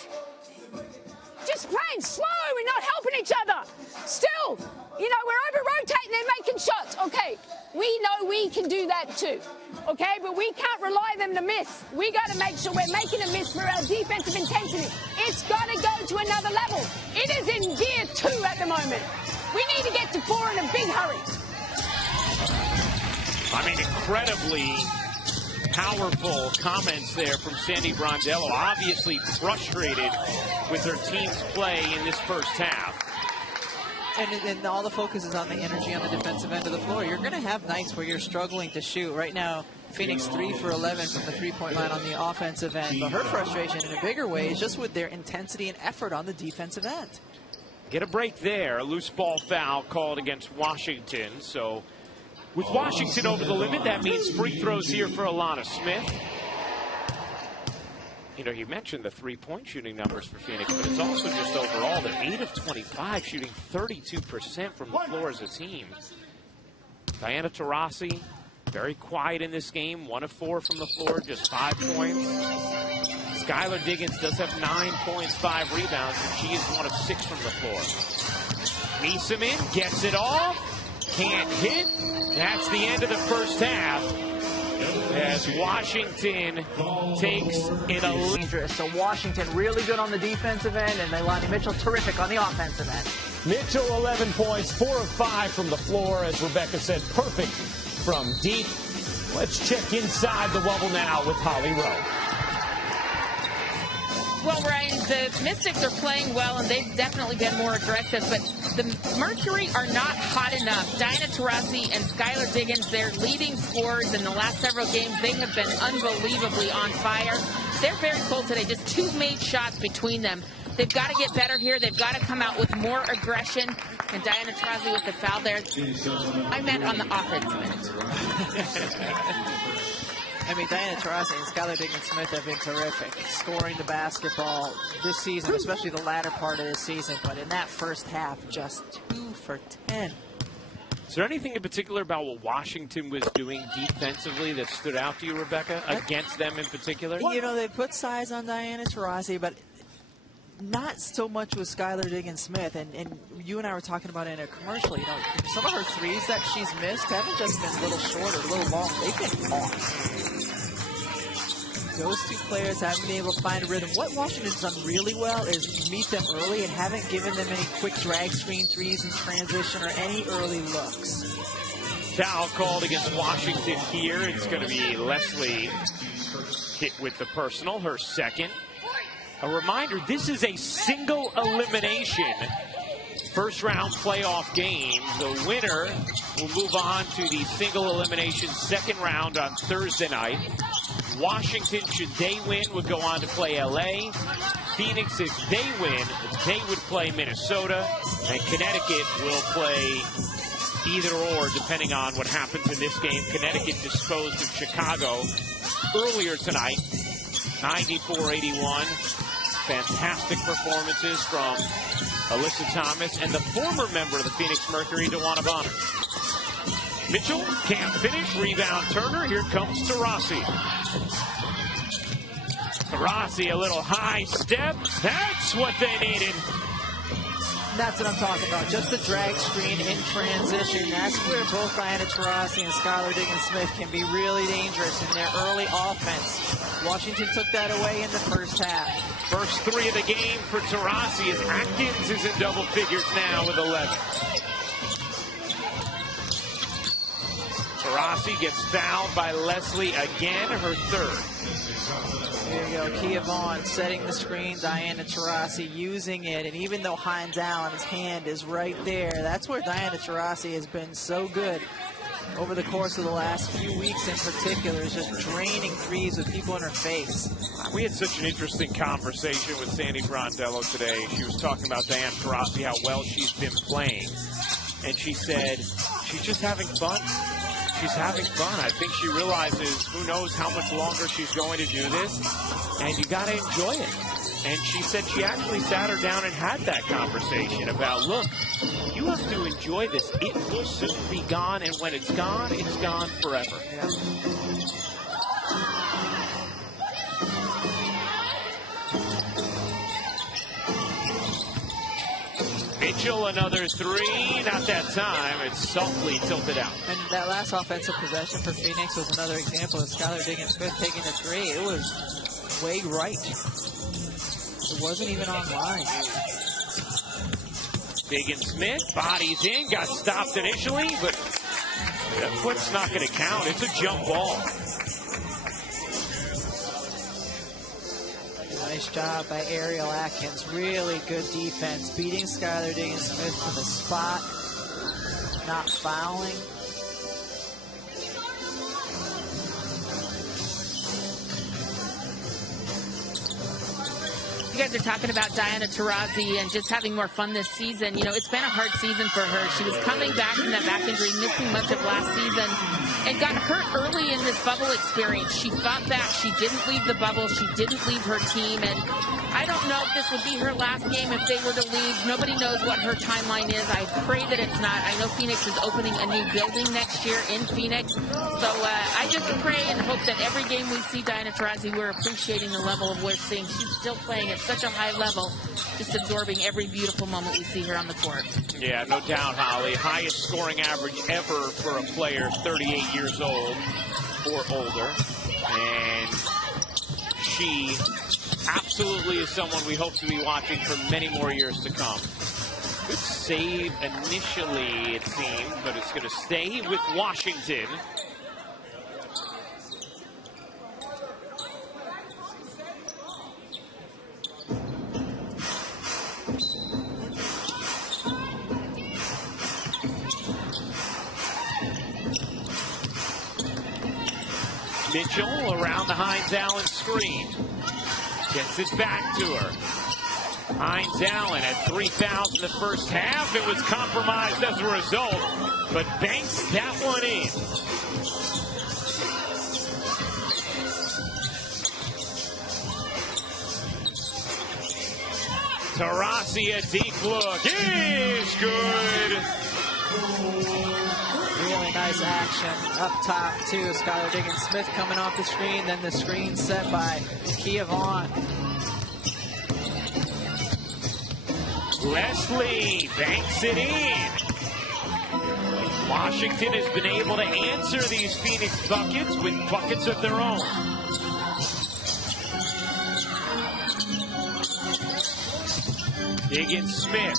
Just playing slow. We're not helping each other. Still, you know, we're over-rotating and making shots. Okay, we know we can do that too. Okay, but we can't rely on them to miss. We got to make sure we're making a miss for our defensive intensity. It's got to go to another level. It is in gear 2 at the moment. We need to get to 4 in a big hurry. I mean, incredibly powerful comments there from Sandy Brondello. Obviously frustrated with her team's play in this first half. And all the focus is on the energy on the defensive end of the floor. You're going to have nights where you're struggling to shoot. Right now, Phoenix 3 for 11 from the three-point line on the offensive end. But her frustration in a bigger way is just with their intensity and effort on the defensive end. Get a break there. A loose ball foul called against Washington. So with Washington over the limit, that means free throws here for Alana Smith. You know, you mentioned the three-point shooting numbers for Phoenix, but it's also just overall. They're 8 of 25, shooting 32% from the floor as a team. Diana Taurasi, very quiet in this game. 1 of 4 from the floor, just 5 points. Skylar Diggins does have 9 points, 5 rebounds, and she is 1 of 6 from the floor. Niesemann gets it off, can't hit. That's the end of the first half as Washington takes it a dangerous. So Washington really good on the defensive end, and Leilani Mitchell terrific on the offensive end. Mitchell 11 points, 4 of 5 from the floor, as Rebecca said, perfect from deep. Let's check inside the bubble now with Holly Rowe. Well, Ryan, the Mystics are playing well, and they've definitely been more aggressive, but the Mercury are not hot enough. Diana Taurasi and Skylar Diggins, their leading scorers in the last several games, they have been unbelievably on fire. They're very cold today, just 2 made shots between them. They've got to get better here. They've got to come out with more aggression. And Diana Taurasi with the foul there. I meant on the offensive end. I mean, Diana Taurasi and Skylar Diggins-Smith have been terrific, scoring the basketball this season, especially the latter part of this season. But in that first half, just 2 for 10. Is there anything in particular about what Washington was doing defensively that stood out to you, Rebecca, against them in particular? You know, they put size on Diana Taurasi, but not so much with Skylar Diggins-Smith. And you and I were talking about it in a commercial. You know, some of her threes that she's missed haven't just been a little short or a little long. They've been long. Those 2 players haven't been able to find a rhythm. What Washington's done really well is meet them early and haven't given them any quick drag screen threes in transition or any early looks. Foul called against Washington here. It's going to be Leslie hit with the personal, her second. A reminder, this is a single elimination first round playoff game. The winner will move on to the single elimination second round on Thursday night. Washington, should they win, would go on to play LA. Phoenix, if they win, they would play Minnesota. And Connecticut will play either or, depending on what happens in this game. Connecticut disposed of Chicago earlier tonight, 94-81. Fantastic performances from Alyssa Thomas and the former member of the Phoenix Mercury, DeWanna Bonner. Mitchell can't finish. Rebound Turner. Here comes Taurasi. Taurasi, a little high step. That's what they needed. That's what I'm talking about. Just the drag screen in transition. That's where both Diana Taurasi and Skylar Diggins-Smith can be really dangerous in their early offense. Washington took that away in the first half. First 3 of the game for Taurasi as Atkins is in double figures now with 11. Taurasi gets fouled by Leslie again, her 3rd. There you go, Kia Vaughn setting the screen, Diana Taurasi using it, and even though Hines Allen's hand is right there, that's where Diana Taurasi has been so good over the course of the last few weeks in particular, is just draining threes with people in her face. We had such an interesting conversation with Sandy Brondello today. She was talking about Diana Taurasi, how well she's been playing, and she said she's just having fun. She's having fun. I think she realizes who knows how much longer she's going to do this, and you got to enjoy it. And she said she actually sat her down and had that conversation about, look, you have to enjoy this. It will soon be gone, and when it's gone forever. Yeah. Mitchell, another 3. Not that time. It's softly tilted out. And that last offensive possession for Phoenix was another example of Skylar Diggins-Smith taking the 3. It was way right. It wasn't even online. Diggins-Smith, bodies in, got stopped initially, but that foot's not going to count. It's a jump ball. Nice job by Ariel Atkins. Really good defense, beating Skylar Diggins-Smith to the spot, not fouling. You guys are talking about Diana Taurasi and just having more fun this season. You know, it's been a hard season for her. She was coming back from that back injury, missing much of last season, and got hurt early in this bubble experience. She fought back. She didn't leave the bubble. She didn't leave her team. And I don't know if this would be her last game if they were to leave. Nobody knows what her timeline is. I pray that it's not. I know Phoenix is opening a new building next year in Phoenix. So I just pray and hope that every game we see Diana Taurasi, we're appreciating the level of what we're seeing. She's still playing at such a high level, just absorbing every beautiful moment we see her on the court. Yeah, no doubt, Holly. Highest scoring average ever for a player 38 years old or older. And she absolutely is someone we hope to be watching for many more years to come. Good save initially, it seemed, but it's going to stay with Washington. Mitchell around the Hines Allen screen. Gets it back to her. Hines Allen at 3,000 the first half. It was compromised as a result, but banks that one in. Taurasi, a deep look is good. Really nice action up top too. Skylar Diggins-Smith coming off the screen, then the screen set by Kia Vaughn. Leslie banks it in. Washington has been able to answer these Phoenix buckets with buckets of their own. Diggins-Smith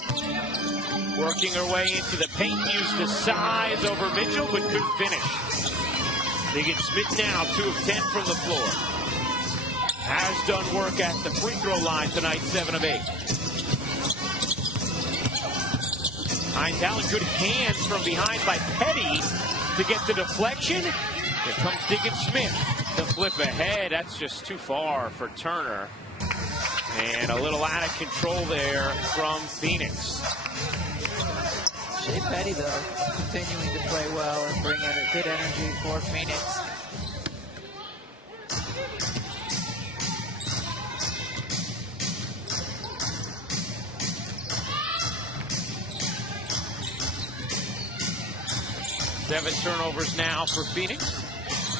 working her way into the paint, used the size over Mitchell, but couldn't finish. Diggins-Smith now 2 of 10 from the floor. Has done work at the free throw line tonight, 7 of 8. Hines Allen, good hands from behind by Petty to get the deflection. Here comes Diggins-Smith. The flip ahead, that's just too far for Turner. And a little out of control there from Phoenix. Shea Petty, though, continuing to play well and bring in a good energy for Phoenix. 7 turnovers now for Phoenix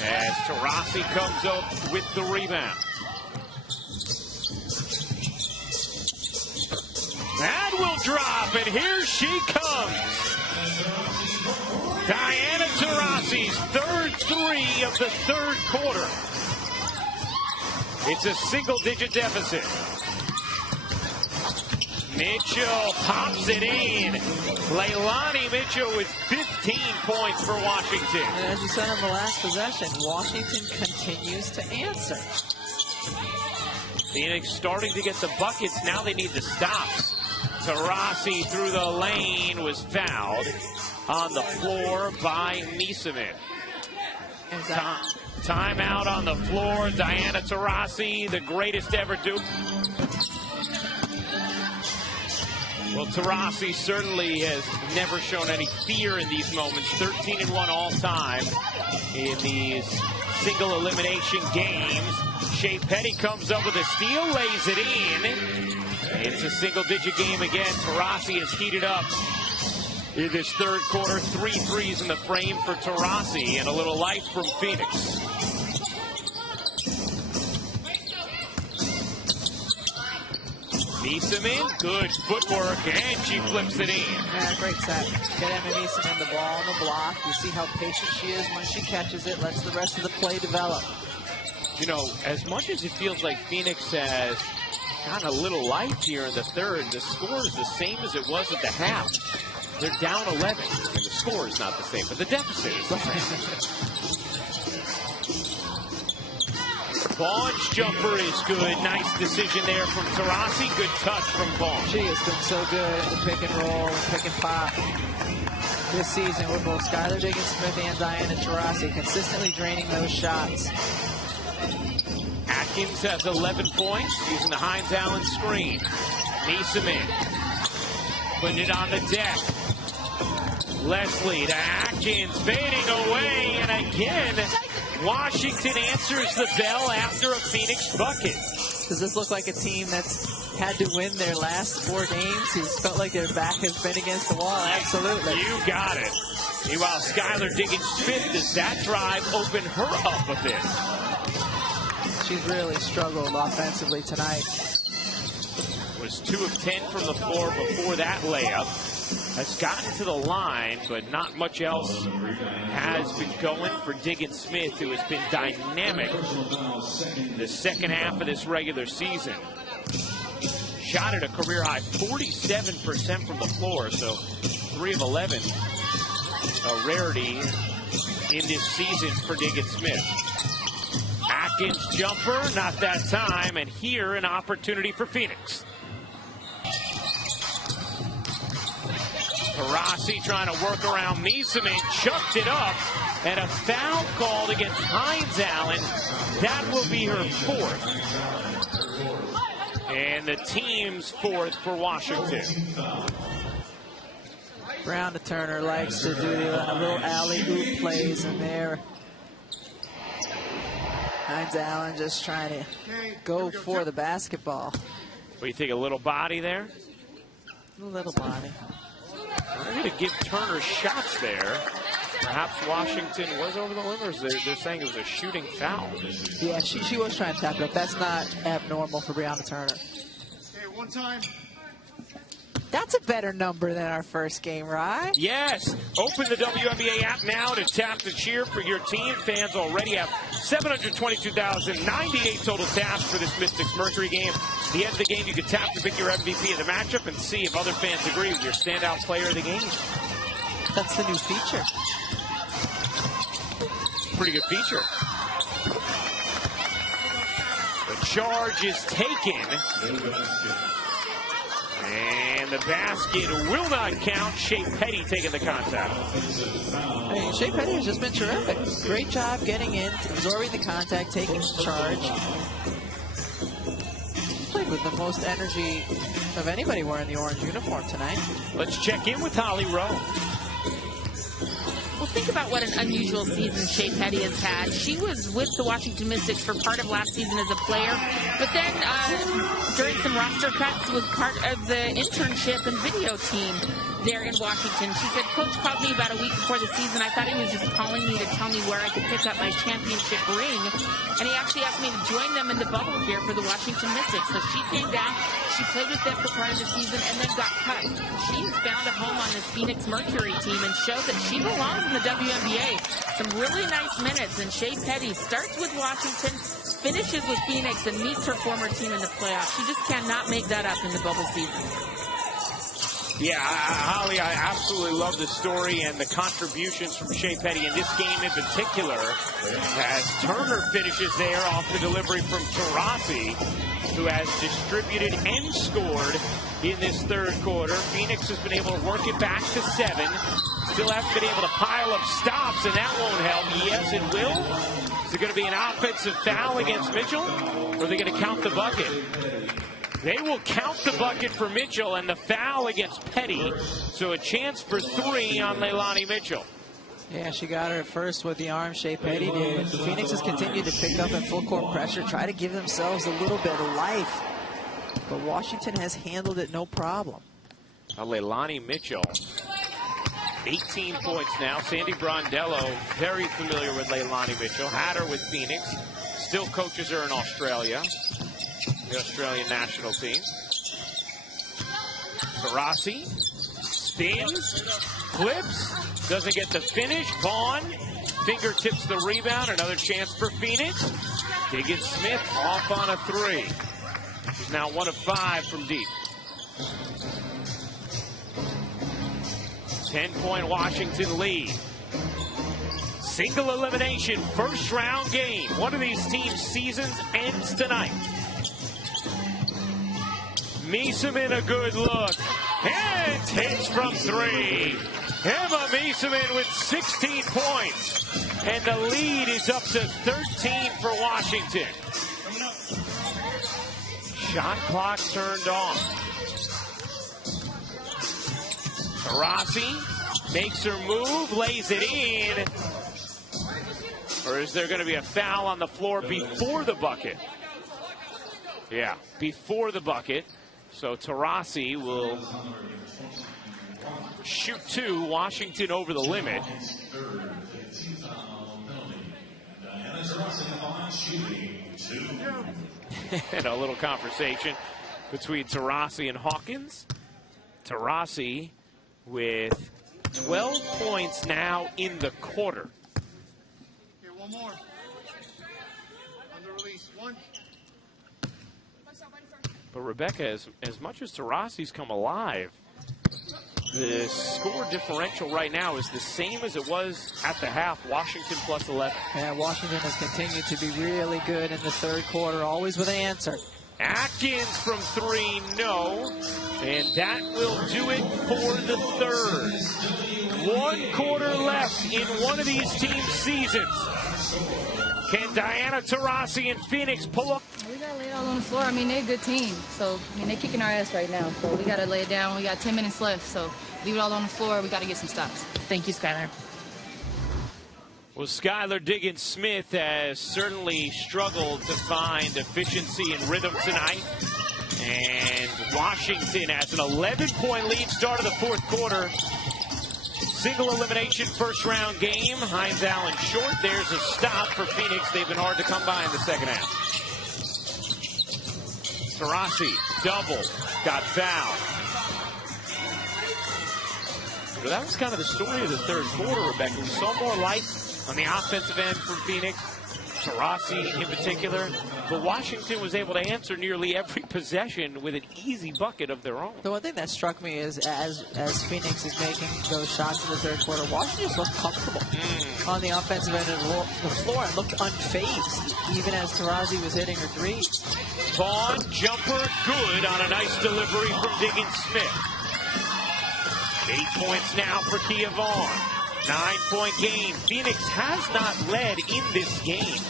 as Taurasi comes up with the rebound. That will drop, and here she comes. Diana Taurasi's third three of the third quarter. It's a single-digit deficit. Mitchell pops it in. Leilani Mitchell with 15 points for Washington. And as you said on the last possession, Washington continues to answer. Phoenix starting to get the buckets. Now they need the stops. Taurasi through the lane was fouled on the floor by Niesemann. Timeout on the floor. Diana Taurasi, the greatest ever Duke. Well, Taurasi certainly has never shown any fear in these moments. 13-1 all-time in these single elimination games. Shea Petty comes up with a steal, lays it in. It's a single-digit game again. Taurasi has heated up in this third quarter. 3 threes in the frame for Taurasi, and a little life from Phoenix. Niesemann, good footwork, and she flips it in. Yeah, great set. Get Emma Niesemann the ball on the block. You see how patient she is when she catches it, lets the rest of the play develop. You know, as much as it feels like Phoenix has gotten a little life here in the third, the score is the same as it was at the half. They're down 11, and the score is not the same, but the deficit is the same. Vaughn's jumper is good. Nice decision there from Taurasi. Good touch from Vaughn. She has been so good in the pick and roll and pick and pop this season with both Skylar Diggins-Smith and Diana Taurasi consistently draining those shots. Atkins has 11 points using the Hines Allen screen. Niesemann putting it on the deck. Leslie to Atkins, fading away, and again, Washington answers the bell after a Phoenix bucket. Does this look like a team that's had to win their last 4 games? Who's felt like their back has been against the wall? Absolutely. You got it. Meanwhile, Skylar Diggins-Smith, does that drive open her up a bit? She's really struggled offensively tonight. Was 2 of 10 from the floor before that layup. Has gotten to the line, but not much else has been going for Diggins-Smith, who has been dynamic in the second half of this regular season. Shot at a career high 47% from the floor, so 3 of 11. A rarity in this season for Diggins-Smith. Atkins jumper, not that time, and here an opportunity for Phoenix. Taurasi trying to work around Niesemann, chucked it up, and a foul called against Hines Allen. That will be her 4th. And the team's 4th for Washington. Brown to Turner likes to do a little alley-oop plays in there. Hines Allen just trying to go for the basketball. What do you think, a little body there? A little body. They're going to give Turner shots there. Perhaps Washington was over the limit, or they're saying it was a shooting foul. Yeah, she was trying to tap it up. That's not abnormal for Breonna Turner. Okay, one time. That's a better number than our first game, right? Yes. Open the WNBA app now to tap to cheer for your team. Fans already have 722,098 total taps for this Mystics Mercury game. At the end of the game, you can tap to pick your MVP of the matchup and see if other fans agree with your standout player of the game. That's the new feature. Pretty good feature. The charge is taken. And the basket will not count. Shea Petty taking the contact. Hey, Shea Petty has just been terrific. Great job getting in, absorbing the contact, taking charge. Played with the most energy of anybody wearing the orange uniform tonight. Let's check in with Holly Rowe. Well, think about what an unusual season Shea Petty has had. She was with the Washington Mystics for part of last season as a player, but then during some roster cuts was part of the internship and video team. there in Washington. She said, Coach called me about a week before the season. I thought he was just calling me to tell me where I could pick up my championship ring. And he actually asked me to join them in the bubble here for the Washington Mystics. So she came down, she played with them for part of the season, and then got cut. She's found a home on this Phoenix Mercury team and showed that she belongs in the WNBA. Some really nice minutes, and Shea Petty starts with Washington, finishes with Phoenix, and meets her former team in the playoffs. She just cannot make that up in the bubble season. Yeah, Holly, I absolutely love the story and the contributions from Shea Petty in this game in particular, as Turner finishes there off the delivery from Taurasi, who has distributed and scored in this third quarter. Phoenix has been able to work it back to 7. Still haven't been able to pile up stops, and that won't help. Yes, it will. Is it going to be an offensive foul against Mitchell, or are they going to count the bucket? They will count the bucket for Mitchell and the foul against Petty. So a chance for 3 on Leilani Mitchell. Yeah, she got her at first with the arm, Shea Petty did. The Phoenix has continued to pick up in full court pressure, try to give themselves a little bit of life. But Washington has handled it no problem. Leilani Mitchell, 18 points now. Sandy Brondello, very familiar with Leilani Mitchell. Had her with Phoenix. Still coaches her in Australia. The Australian national team. Taurasi spins, flips, doesn't get the finish. Vaughn fingertips the rebound. Another chance for Phoenix. Diggins Smith off on a 3. She's now 1 of 5 from deep. 10-point Washington lead. Single elimination first round game. One of these teams' seasons ends tonight. Miesemann a good look, and takes from 3. Emma Miesemann with 16 points, and the lead is up to 13 for Washington. Shot clock turned on. Taurasi makes her move, lays it in. Or is there going to be a foul on the floor before the bucket? Yeah, before the bucket. So Taurasi will shoot 2. Washington over the limit. And a little conversation between Taurasi and Hawkins. Taurasi with 12 points now in the quarter. Okay, one more. Under release. 1. But Rebecca, as much as Taurasi's come alive, the score differential right now is the same as it was at the half. Washington plus 11. Yeah, Washington has continued to be really good in the third quarter, always with an answer. Atkins from 3, no. And that will do it for the third. 1 quarter left in one of these teams' seasons. Can Diana Taurasi and Phoenix pull up? We got to lay it all on the floor. I mean, they're a good team. So, I mean, they're kicking our ass right now. So we got to lay it down. We got 10 minutes left. So leave it all on the floor. We got to get some stops. Thank you, Skylar. Well, Skylar Diggins Smith has certainly struggled to find efficiency and rhythm tonight. And Washington has an 11-point lead start of the fourth quarter. Single elimination first round game. Hines Allen short. There's a stop for Phoenix. They've been hard to come by in the second half. Taurasi double. Got fouled. So that was kind of the story of the third quarter, Rebecca. We saw more light on the offensive end from Phoenix. Taurasi in particular. But Washington was able to answer nearly every possession with an easy bucket of their own. The one thing that struck me is as Phoenix is making those shots in the third quarter, Washington just looked comfortable on the offensive end of the floor and looked unfazed, even as Taurasi was hitting her threes. Vaughn, jumper, good on a nice delivery from Diggins Smith. 8 points now for Kia Vaughn. 9-point game. Phoenix has not led in this game.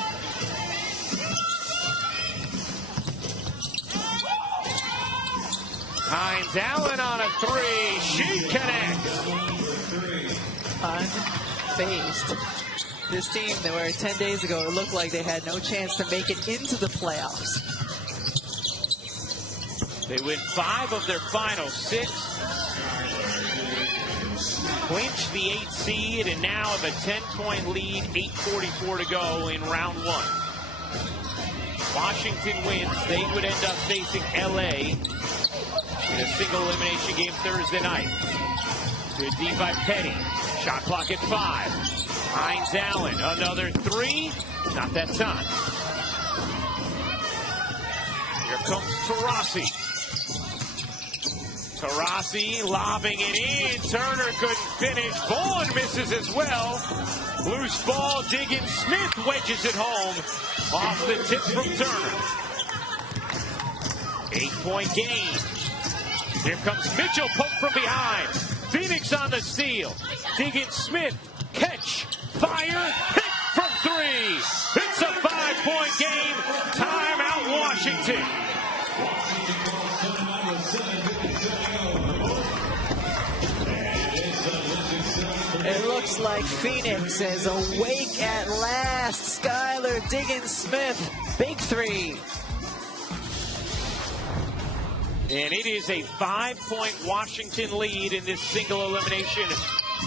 Hines Allen on a 3. She connects. Unfazed. This team, they were 10 days ago, it looked like they had no chance to make it into the playoffs. They win 5 of their final 6. clinch the 8th seed and now have a 10-point lead, 8:44 to go in round 1. Washington wins. They would end up facing LA in a single elimination game Thursday night. Good D by Petty. Shot clock at 5. Hines Allen, another 3. Not that time. Here comes Taurasi. Taurasi lobbing it in. Turner couldn't finish. Vaughn misses as well. Loose ball. Diggins Smith wedges it home. Off the tip from Turner. 8-point game. Here comes Mitchell, poke from behind. Phoenix on the steal. Diggins Smith, catch, fire, hit from 3. It's a 5-point game. Timeout Washington. It looks like Phoenix is awake at last. Skylar Diggins Smith, big 3. And it is a 5-point Washington lead in this single elimination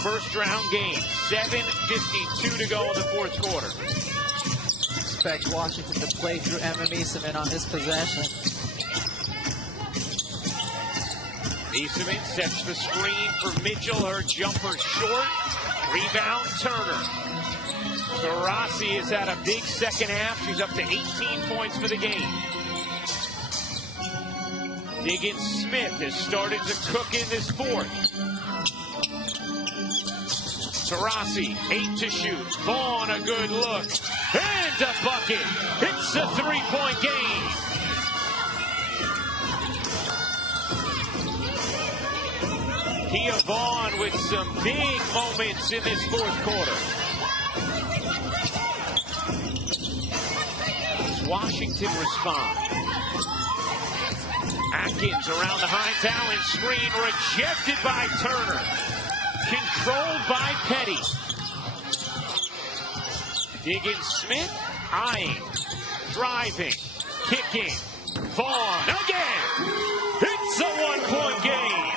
first round game. 7:52 to go in the 4th quarter. Expect Washington to play through Emma Meeseman on this possession. Meeseman sets the screen for Mitchell. Her jumper short. Rebound Turner. Taurasi has had a big second half. She's up to 18 points for the game. Diggins Smith has started to cook in this 4th. Taurasi, 8 to shoot. Vaughn, a good look. And a bucket. It's a 3-point game. Kia Vaughn with some big moments in this 4th quarter. Does Washington respond? Atkins around the Hines Allen screen, rejected by Turner. Controlled by Petty. Diggins Smith, eyeing, driving, kicking. Vaughn again. It's a 1-point game.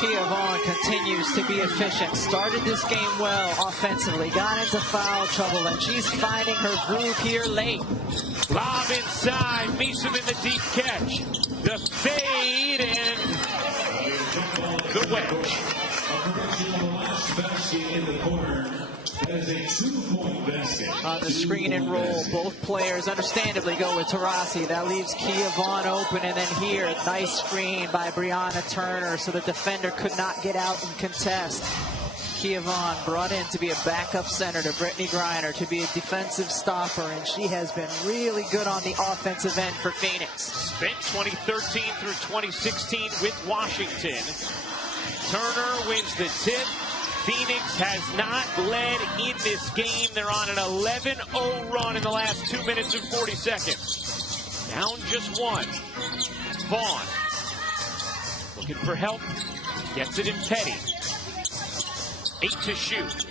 Kia Vaughn continues to be efficient. Started this game well offensively, got into foul trouble, and she's finding her groove here late. Lob inside, Meeseman the deep catch. The fade and the wedge. On the screen and roll, both players understandably go with Taurasi. That leaves Kia Vaughn open, and then here, nice screen by Brianna Turner, so the defender could not get out and contest. Kia Vaughn brought in to be a backup center to Brittany Griner, to be a defensive stopper, and she has been really good on the offensive end for Phoenix. Spent 2013 through 2016 with Washington. Turner wins the tip. Phoenix has not led in this game. They're on an 11-0 run in the last 2 minutes and 40 seconds. Down just 1. Vaughn looking for help. Gets it in Petty. 8 to shoot.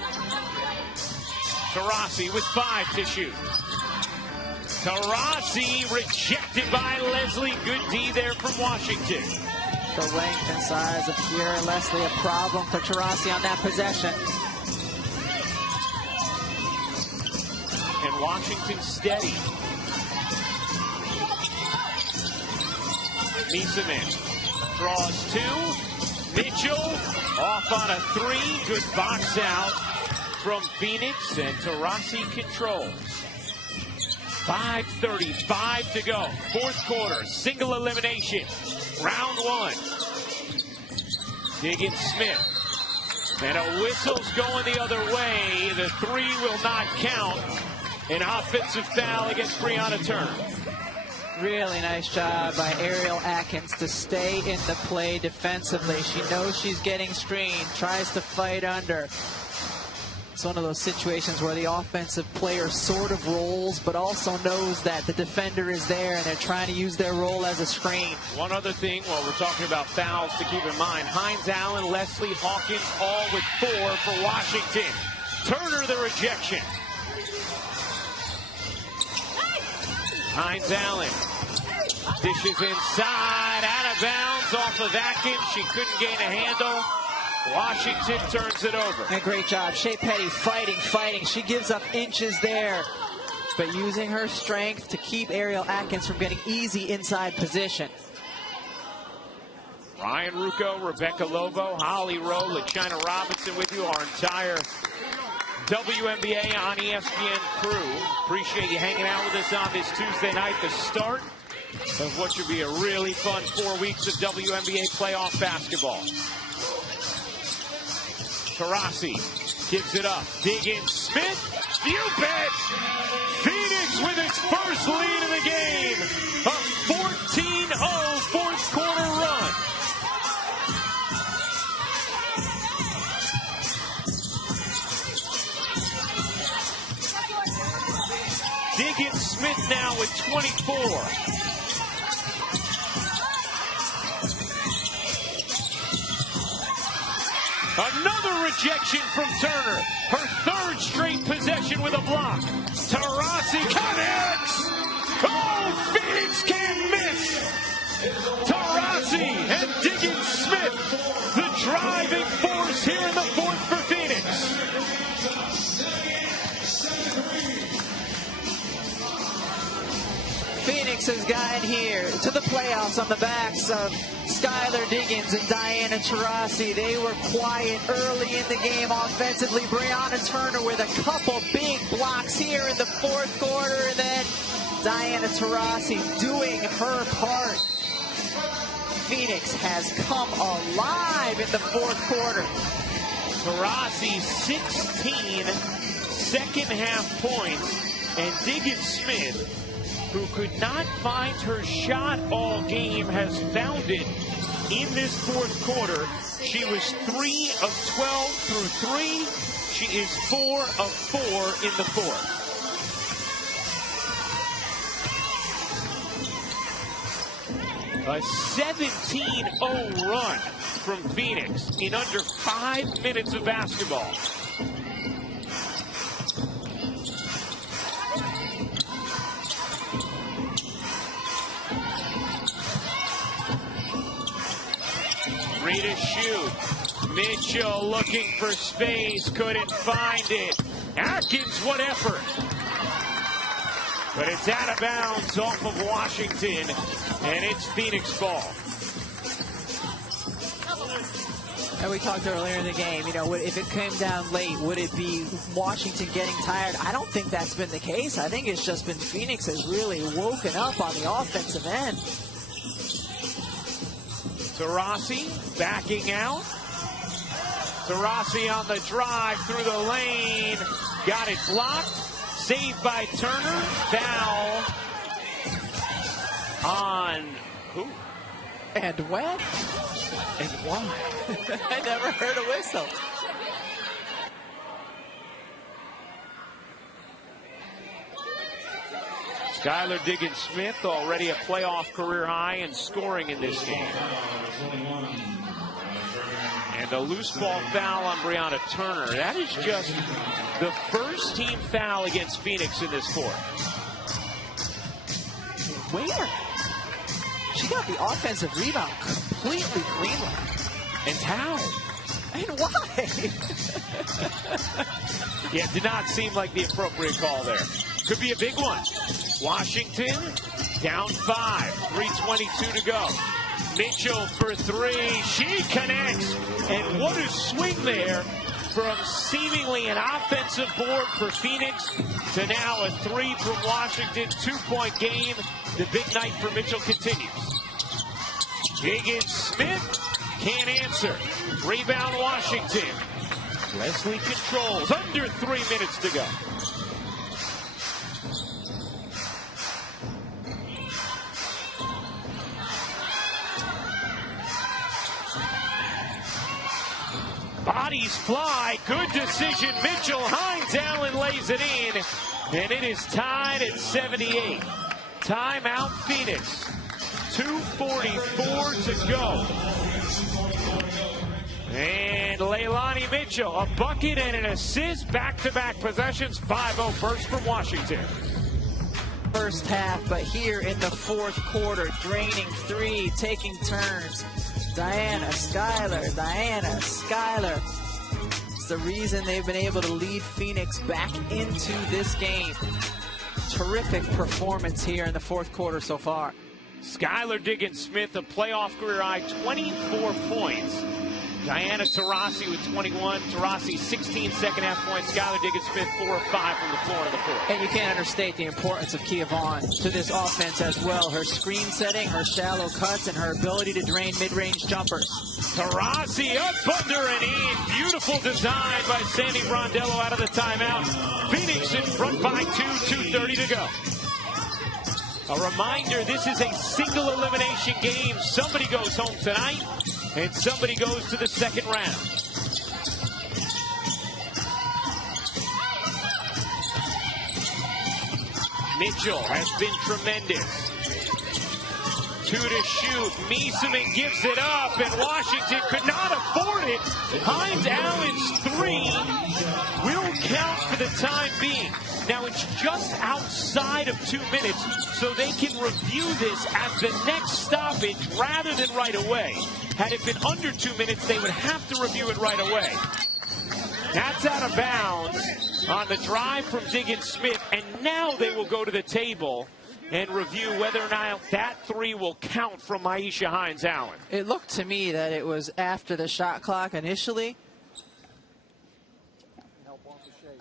Taurasi with 5 to shoot. Taurasi rejected by Leslie. Good D there from Washington. The length and size of Kiera Leslie, a problem for Taurasi on that possession. And Washington steady. Meeseman draws 2. Mitchell off on a 3. Good box out from Phoenix, and Taurasi controls. 5:35 to go. 4th quarter, single elimination. Round 1. Diggins Smith. And a whistle's going the other way. The 3 will not count. An offensive foul against Brianna Turner. Really nice job by Ariel Atkins to stay in the play defensively. She knows she's getting screened, tries to fight under. It's one of those situations where the offensive player sort of rolls, but also knows that the defender is there and they're trying to use their role as a screen. One other thing while we're talking about fouls to keep in mind, Hines Allen, Leslie Hawkins, all with 4 for Washington. Turner the rejection. Hines Allen dishes inside, out of bounds off of Atkins. She couldn't gain a handle. Washington turns it over. And great job. Shea Petty fighting. She gives up inches there, but using her strength to keep Ariel Atkins from getting easy inside position. Ryan Rucco, Rebecca Lobo, Holly Rowe, LaChina Robinson with you, our entire WNBA on ESPN crew. Appreciate you hanging out with us on this Tuesday night, the start of what should be a really fun 4 weeks of WNBA playoff basketball. Taurasi gives it up. Diggins Smith. You bet! Phoenix with its first lead in the game. A 14-0 fourth quarter run. Diggins Smith now with 24. Another rejection from Turner. Her third straight possession with a block. Taurasi connects. Oh, Phoenix can't miss. Taurasi and Diggins Smith, the driving force here in the fourth for Phoenix. Phoenix has gotten here to the playoffs on the backs of Skylar Diggins and Diana Taurasi. They were quiet early in the game offensively. Brianna Turner with a couple big blocks here in the fourth quarter, and then Diana Taurasi doing her part. Phoenix has come alive in the fourth quarter. Taurasi 16 second half points, and Diggins Smith, who could not find her shot all game, has found it in this fourth quarter. She was 3 of 12 through 3. She is 4 of 4 in the fourth. A 17-0 run from Phoenix in under 5 minutes of basketball. Rita shoot. Mitchell looking for space, couldn't find it. Atkins, what effort. But it's out of bounds off of Washington, and it's Phoenix ball. And we talked earlier in the game, you know, if it came down late, would it be Washington getting tired? I don't think that's been the case. I think it's just been Phoenix has really woken up on the offensive end. Taurasi backing out. Taurasi on the drive through the lane. Got it blocked. Saved by Turner. Foul on who? And when? And why? I never heard a whistle. Skylar Diggins Smith already a playoff career high in scoring in this game. And a loose ball foul on Brianna Turner. That is just the first team foul against Phoenix in this fourth. Where? She got the offensive rebound completely clean. And how? And why? Yeah, it did not seem like the appropriate call there. Could be a big one. Washington down 5, 3:22 to go. Mitchell for 3, she connects, and what a swing there from seemingly an offensive board for Phoenix to now a 3 from Washington, 2-point game. The big night for Mitchell continues. Diggins Smith can't answer. Rebound Washington. Leslie controls, under 3 minutes to go. Bodies fly, good decision. Mitchell Hines Allen lays it in, and it is tied at 78. Timeout Phoenix. 2:44 to go. And Leilani Mitchell, a bucket and an assist, back-to-back possessions, 5-0 burst from Washington. First half, but here in the fourth quarter, draining 3, taking turns. Diana, Skylar, Diana, Skylar. It's the reason they've been able to lead Phoenix back into this game. Terrific performance here in the fourth quarter so far. Skylar Diggins-Smith, a playoff career high, 24 points. Diana Taurasi with 21. Taurasi 16 second half points. Skylar Diggins-Smith 4 of 5 from the floor in the fourth. And you can't understate the importance of Kia Vaughn to this offense as well. Her screen setting, her shallow cuts, and her ability to drain mid-range jumpers. Taurasi up under and in. Beautiful design by Sandy Rondello out of the timeout. Phoenix in front by 2:30 to go. A reminder, this is a single elimination game. Somebody goes home tonight, and somebody goes to the second round. Mitchell has been tremendous. 2 to shoot. Miesemann gives it up, and Washington could not afford it. Hines Allen's 3 will count for the time being. Now, it's just outside of 2 minutes, so they can review this at the next stoppage rather than right away. Had it been under 2 minutes, they would have to review it right away. That's out of bounds on the drive from Diggins-Smith, and now they will go to the table and review whether or not that 3 will count from Myisha Hines Allen. It looked to me that it was after the shot clock initially.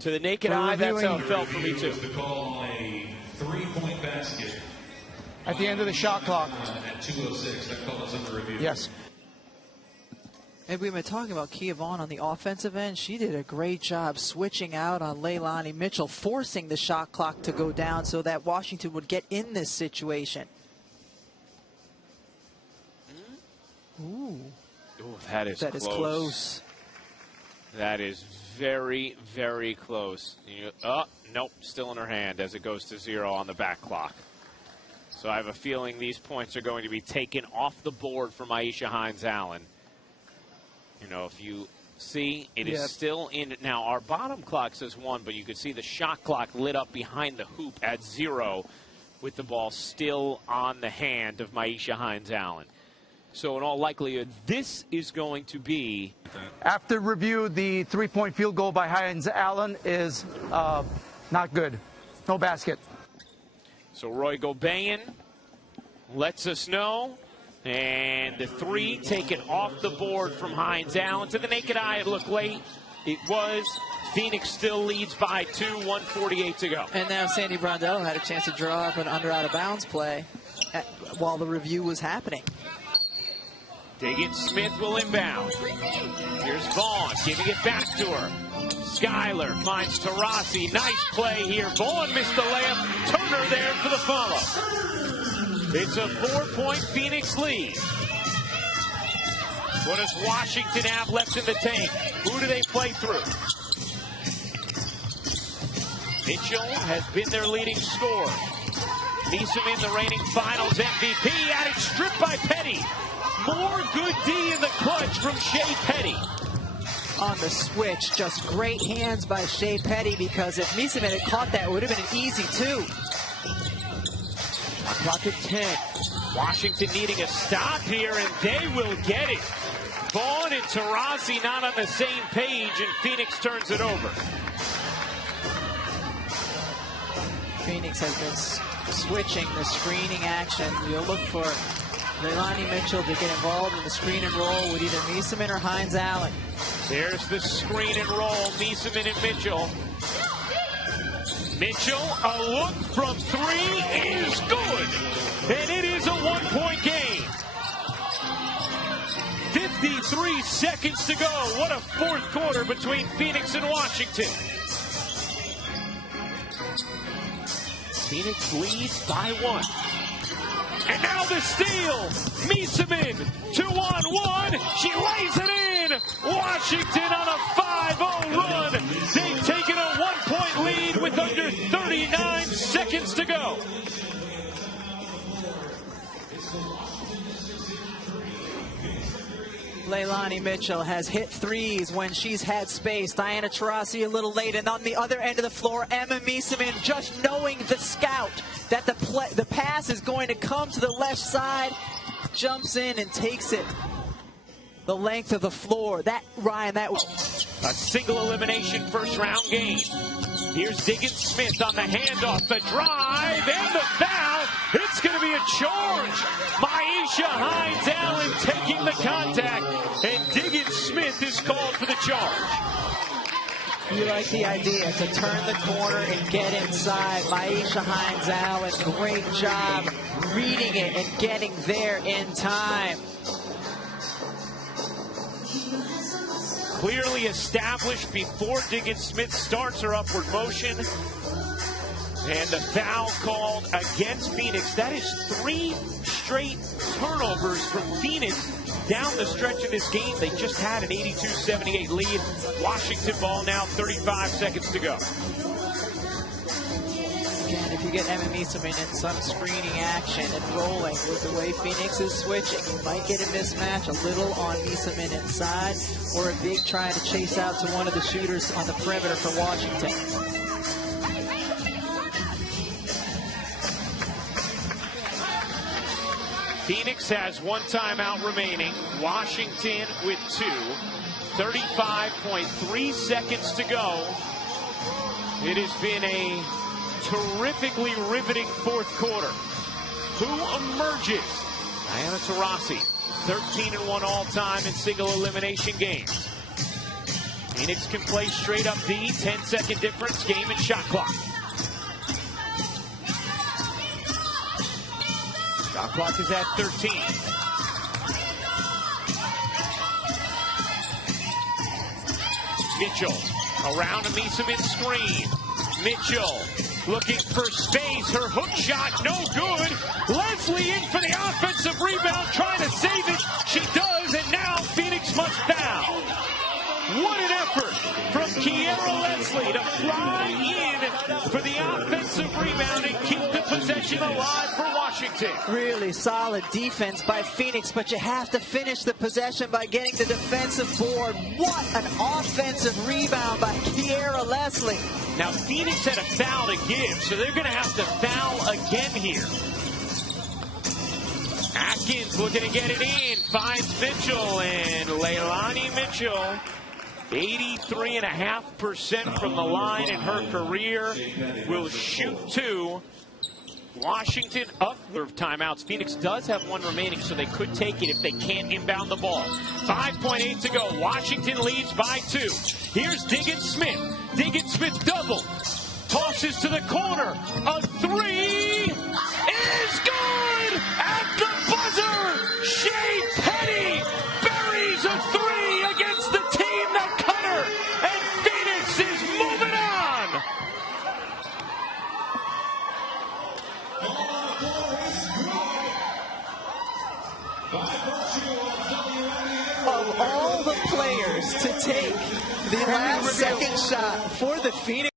To the naked eye, that's how it felt for me too. To call a 3-point basket at the end of the shot clock. At 2:06, that call is under review. Yes. And we've been talking about Kia Vaughn on the offensive end. She did a great job switching out on Leilani Mitchell, forcing the shot clock to go down so that Washington would get in this situation. Ooh. Ooh, that is close. That is very, very close. Oh, nope, still in her hand as it goes to 0 on the back clock. So I have a feeling these points are going to be taken off the board for Myisha Hines Allen. You know, if you see, it is still in. Now, our bottom clock says 1, but you could see the shot clock lit up behind the hoop at 0 with the ball still on the hand of Myisha Hines Allen. So in all likelihood, this is going to be... After review, the 3-point field goal by Hines Allen is not good. No basket. So Roy Gobayan lets us know. And the 3 taken off the board from Hines Allen. To the naked eye, it looked late. It was. Phoenix still leads by 2, 1:48 to go. And now Sandy Rondello had a chance to draw up an under out of bounds play while the review was happening. Diggins-Smith will inbound. Here's Vaughn giving it back to her. Skylar finds Taurasi. Nice play here. Vaughn missed the layup. Turner there for the follow. It's a 4-point Phoenix lead. What does Washington have left in the tank? Who do they play through? Mitchell has been their leading scorer. Miesemann, the reigning finals MVP, added strip by Petty. More good D in the clutch from Shea Petty. On the switch, just great hands by Shea Petty, because if Miesemann had caught that, it would have been an easy 2. Clock at 10. Washington needing a stop here, and they will get it. Vaughn and Taurasi not on the same page, and Phoenix turns it over. Phoenix has been switching the screening action. You'll look for Leilani Mitchell to get involved in the screen and roll with either Miesemann or Hines Allen. There's the screen and roll, Miesemann and Mitchell. Mitchell, a look from 3 is good. And it is a 1-point game. 53 seconds to go. What a fourth quarter between Phoenix and Washington. Phoenix leads by 1. And now the steal. Miesemann, 2-on-1. She lays it in. Washington on a 5-0 run. They've taken a 1-point lead with under 39 seconds to go. Leilani Mitchell has hit 3s when she's had space. Diana Taurasi a little late, and on the other end of the floor, Emma Miesemann, just knowing the scout that the pass is going to come to the left side, jumps in and takes it the length of the floor. That, Ryan, that was a single elimination first round game. Here's Diggins Smith on the handoff, the drive, and the foul. It's going to be a charge. Maisha Hines-Allen taking the contact, and Diggins Smith is called for the charge. You like the idea to turn the corner and get inside. Maisha Hines-Allen, great job reading it and getting there in time. Clearly established before Diggins Smith starts her upward motion. And the foul called against Phoenix. That is 3 straight turnovers from Phoenix down the stretch of this game. They just had an 82-78 lead. Washington ball now, 35 seconds to go. Again, if you get Emma Meeseman in some screening action and rolling with the way Phoenix is switching, you might get a mismatch, a little on Meeseman inside, or a big trying to chase out to one of the shooters on the perimeter for Washington. Phoenix has 1 timeout remaining. Washington with 2. 35.3 seconds to go. It has been a terrifically riveting fourth quarter. Who emerges? Diana Taurasi, 13-1 all-time in single elimination games. Phoenix can play straight up D, 10-second difference, game and shot clock. Shot clock is at 13. Mitchell around a Meeseman screen. Mitchell looking for space. Her hook shot, no good. Leslie in for the offensive rebound, trying to save it. She does, and now Phoenix must foul. What an effort from Kiera Leslie to fly in for the offensive rebound and keep the possession alive for Washington. Really solid defense by Phoenix, but you have to finish the possession by getting the defensive board. What an offensive rebound by Kiera Leslie. Now, Phoenix had a foul to give, so they're going to have to foul again here. Atkins looking to get it in, finds Mitchell, and Leilani Mitchell, 83.5% from the line in her career, will shoot 2. Washington up their timeouts. Phoenix does have 1 remaining, so they could take it if they can't inbound the ball. 5.8 to go. Washington leads by 2. Here's Diggins Smith. Diggins Smith double. Tosses to the corner. A 3 is good at the buzzer. Shea Petty buries a 3 against the team that cut her. And Phoenix is moving on. Of all the players to take the last second shot for the Phoenix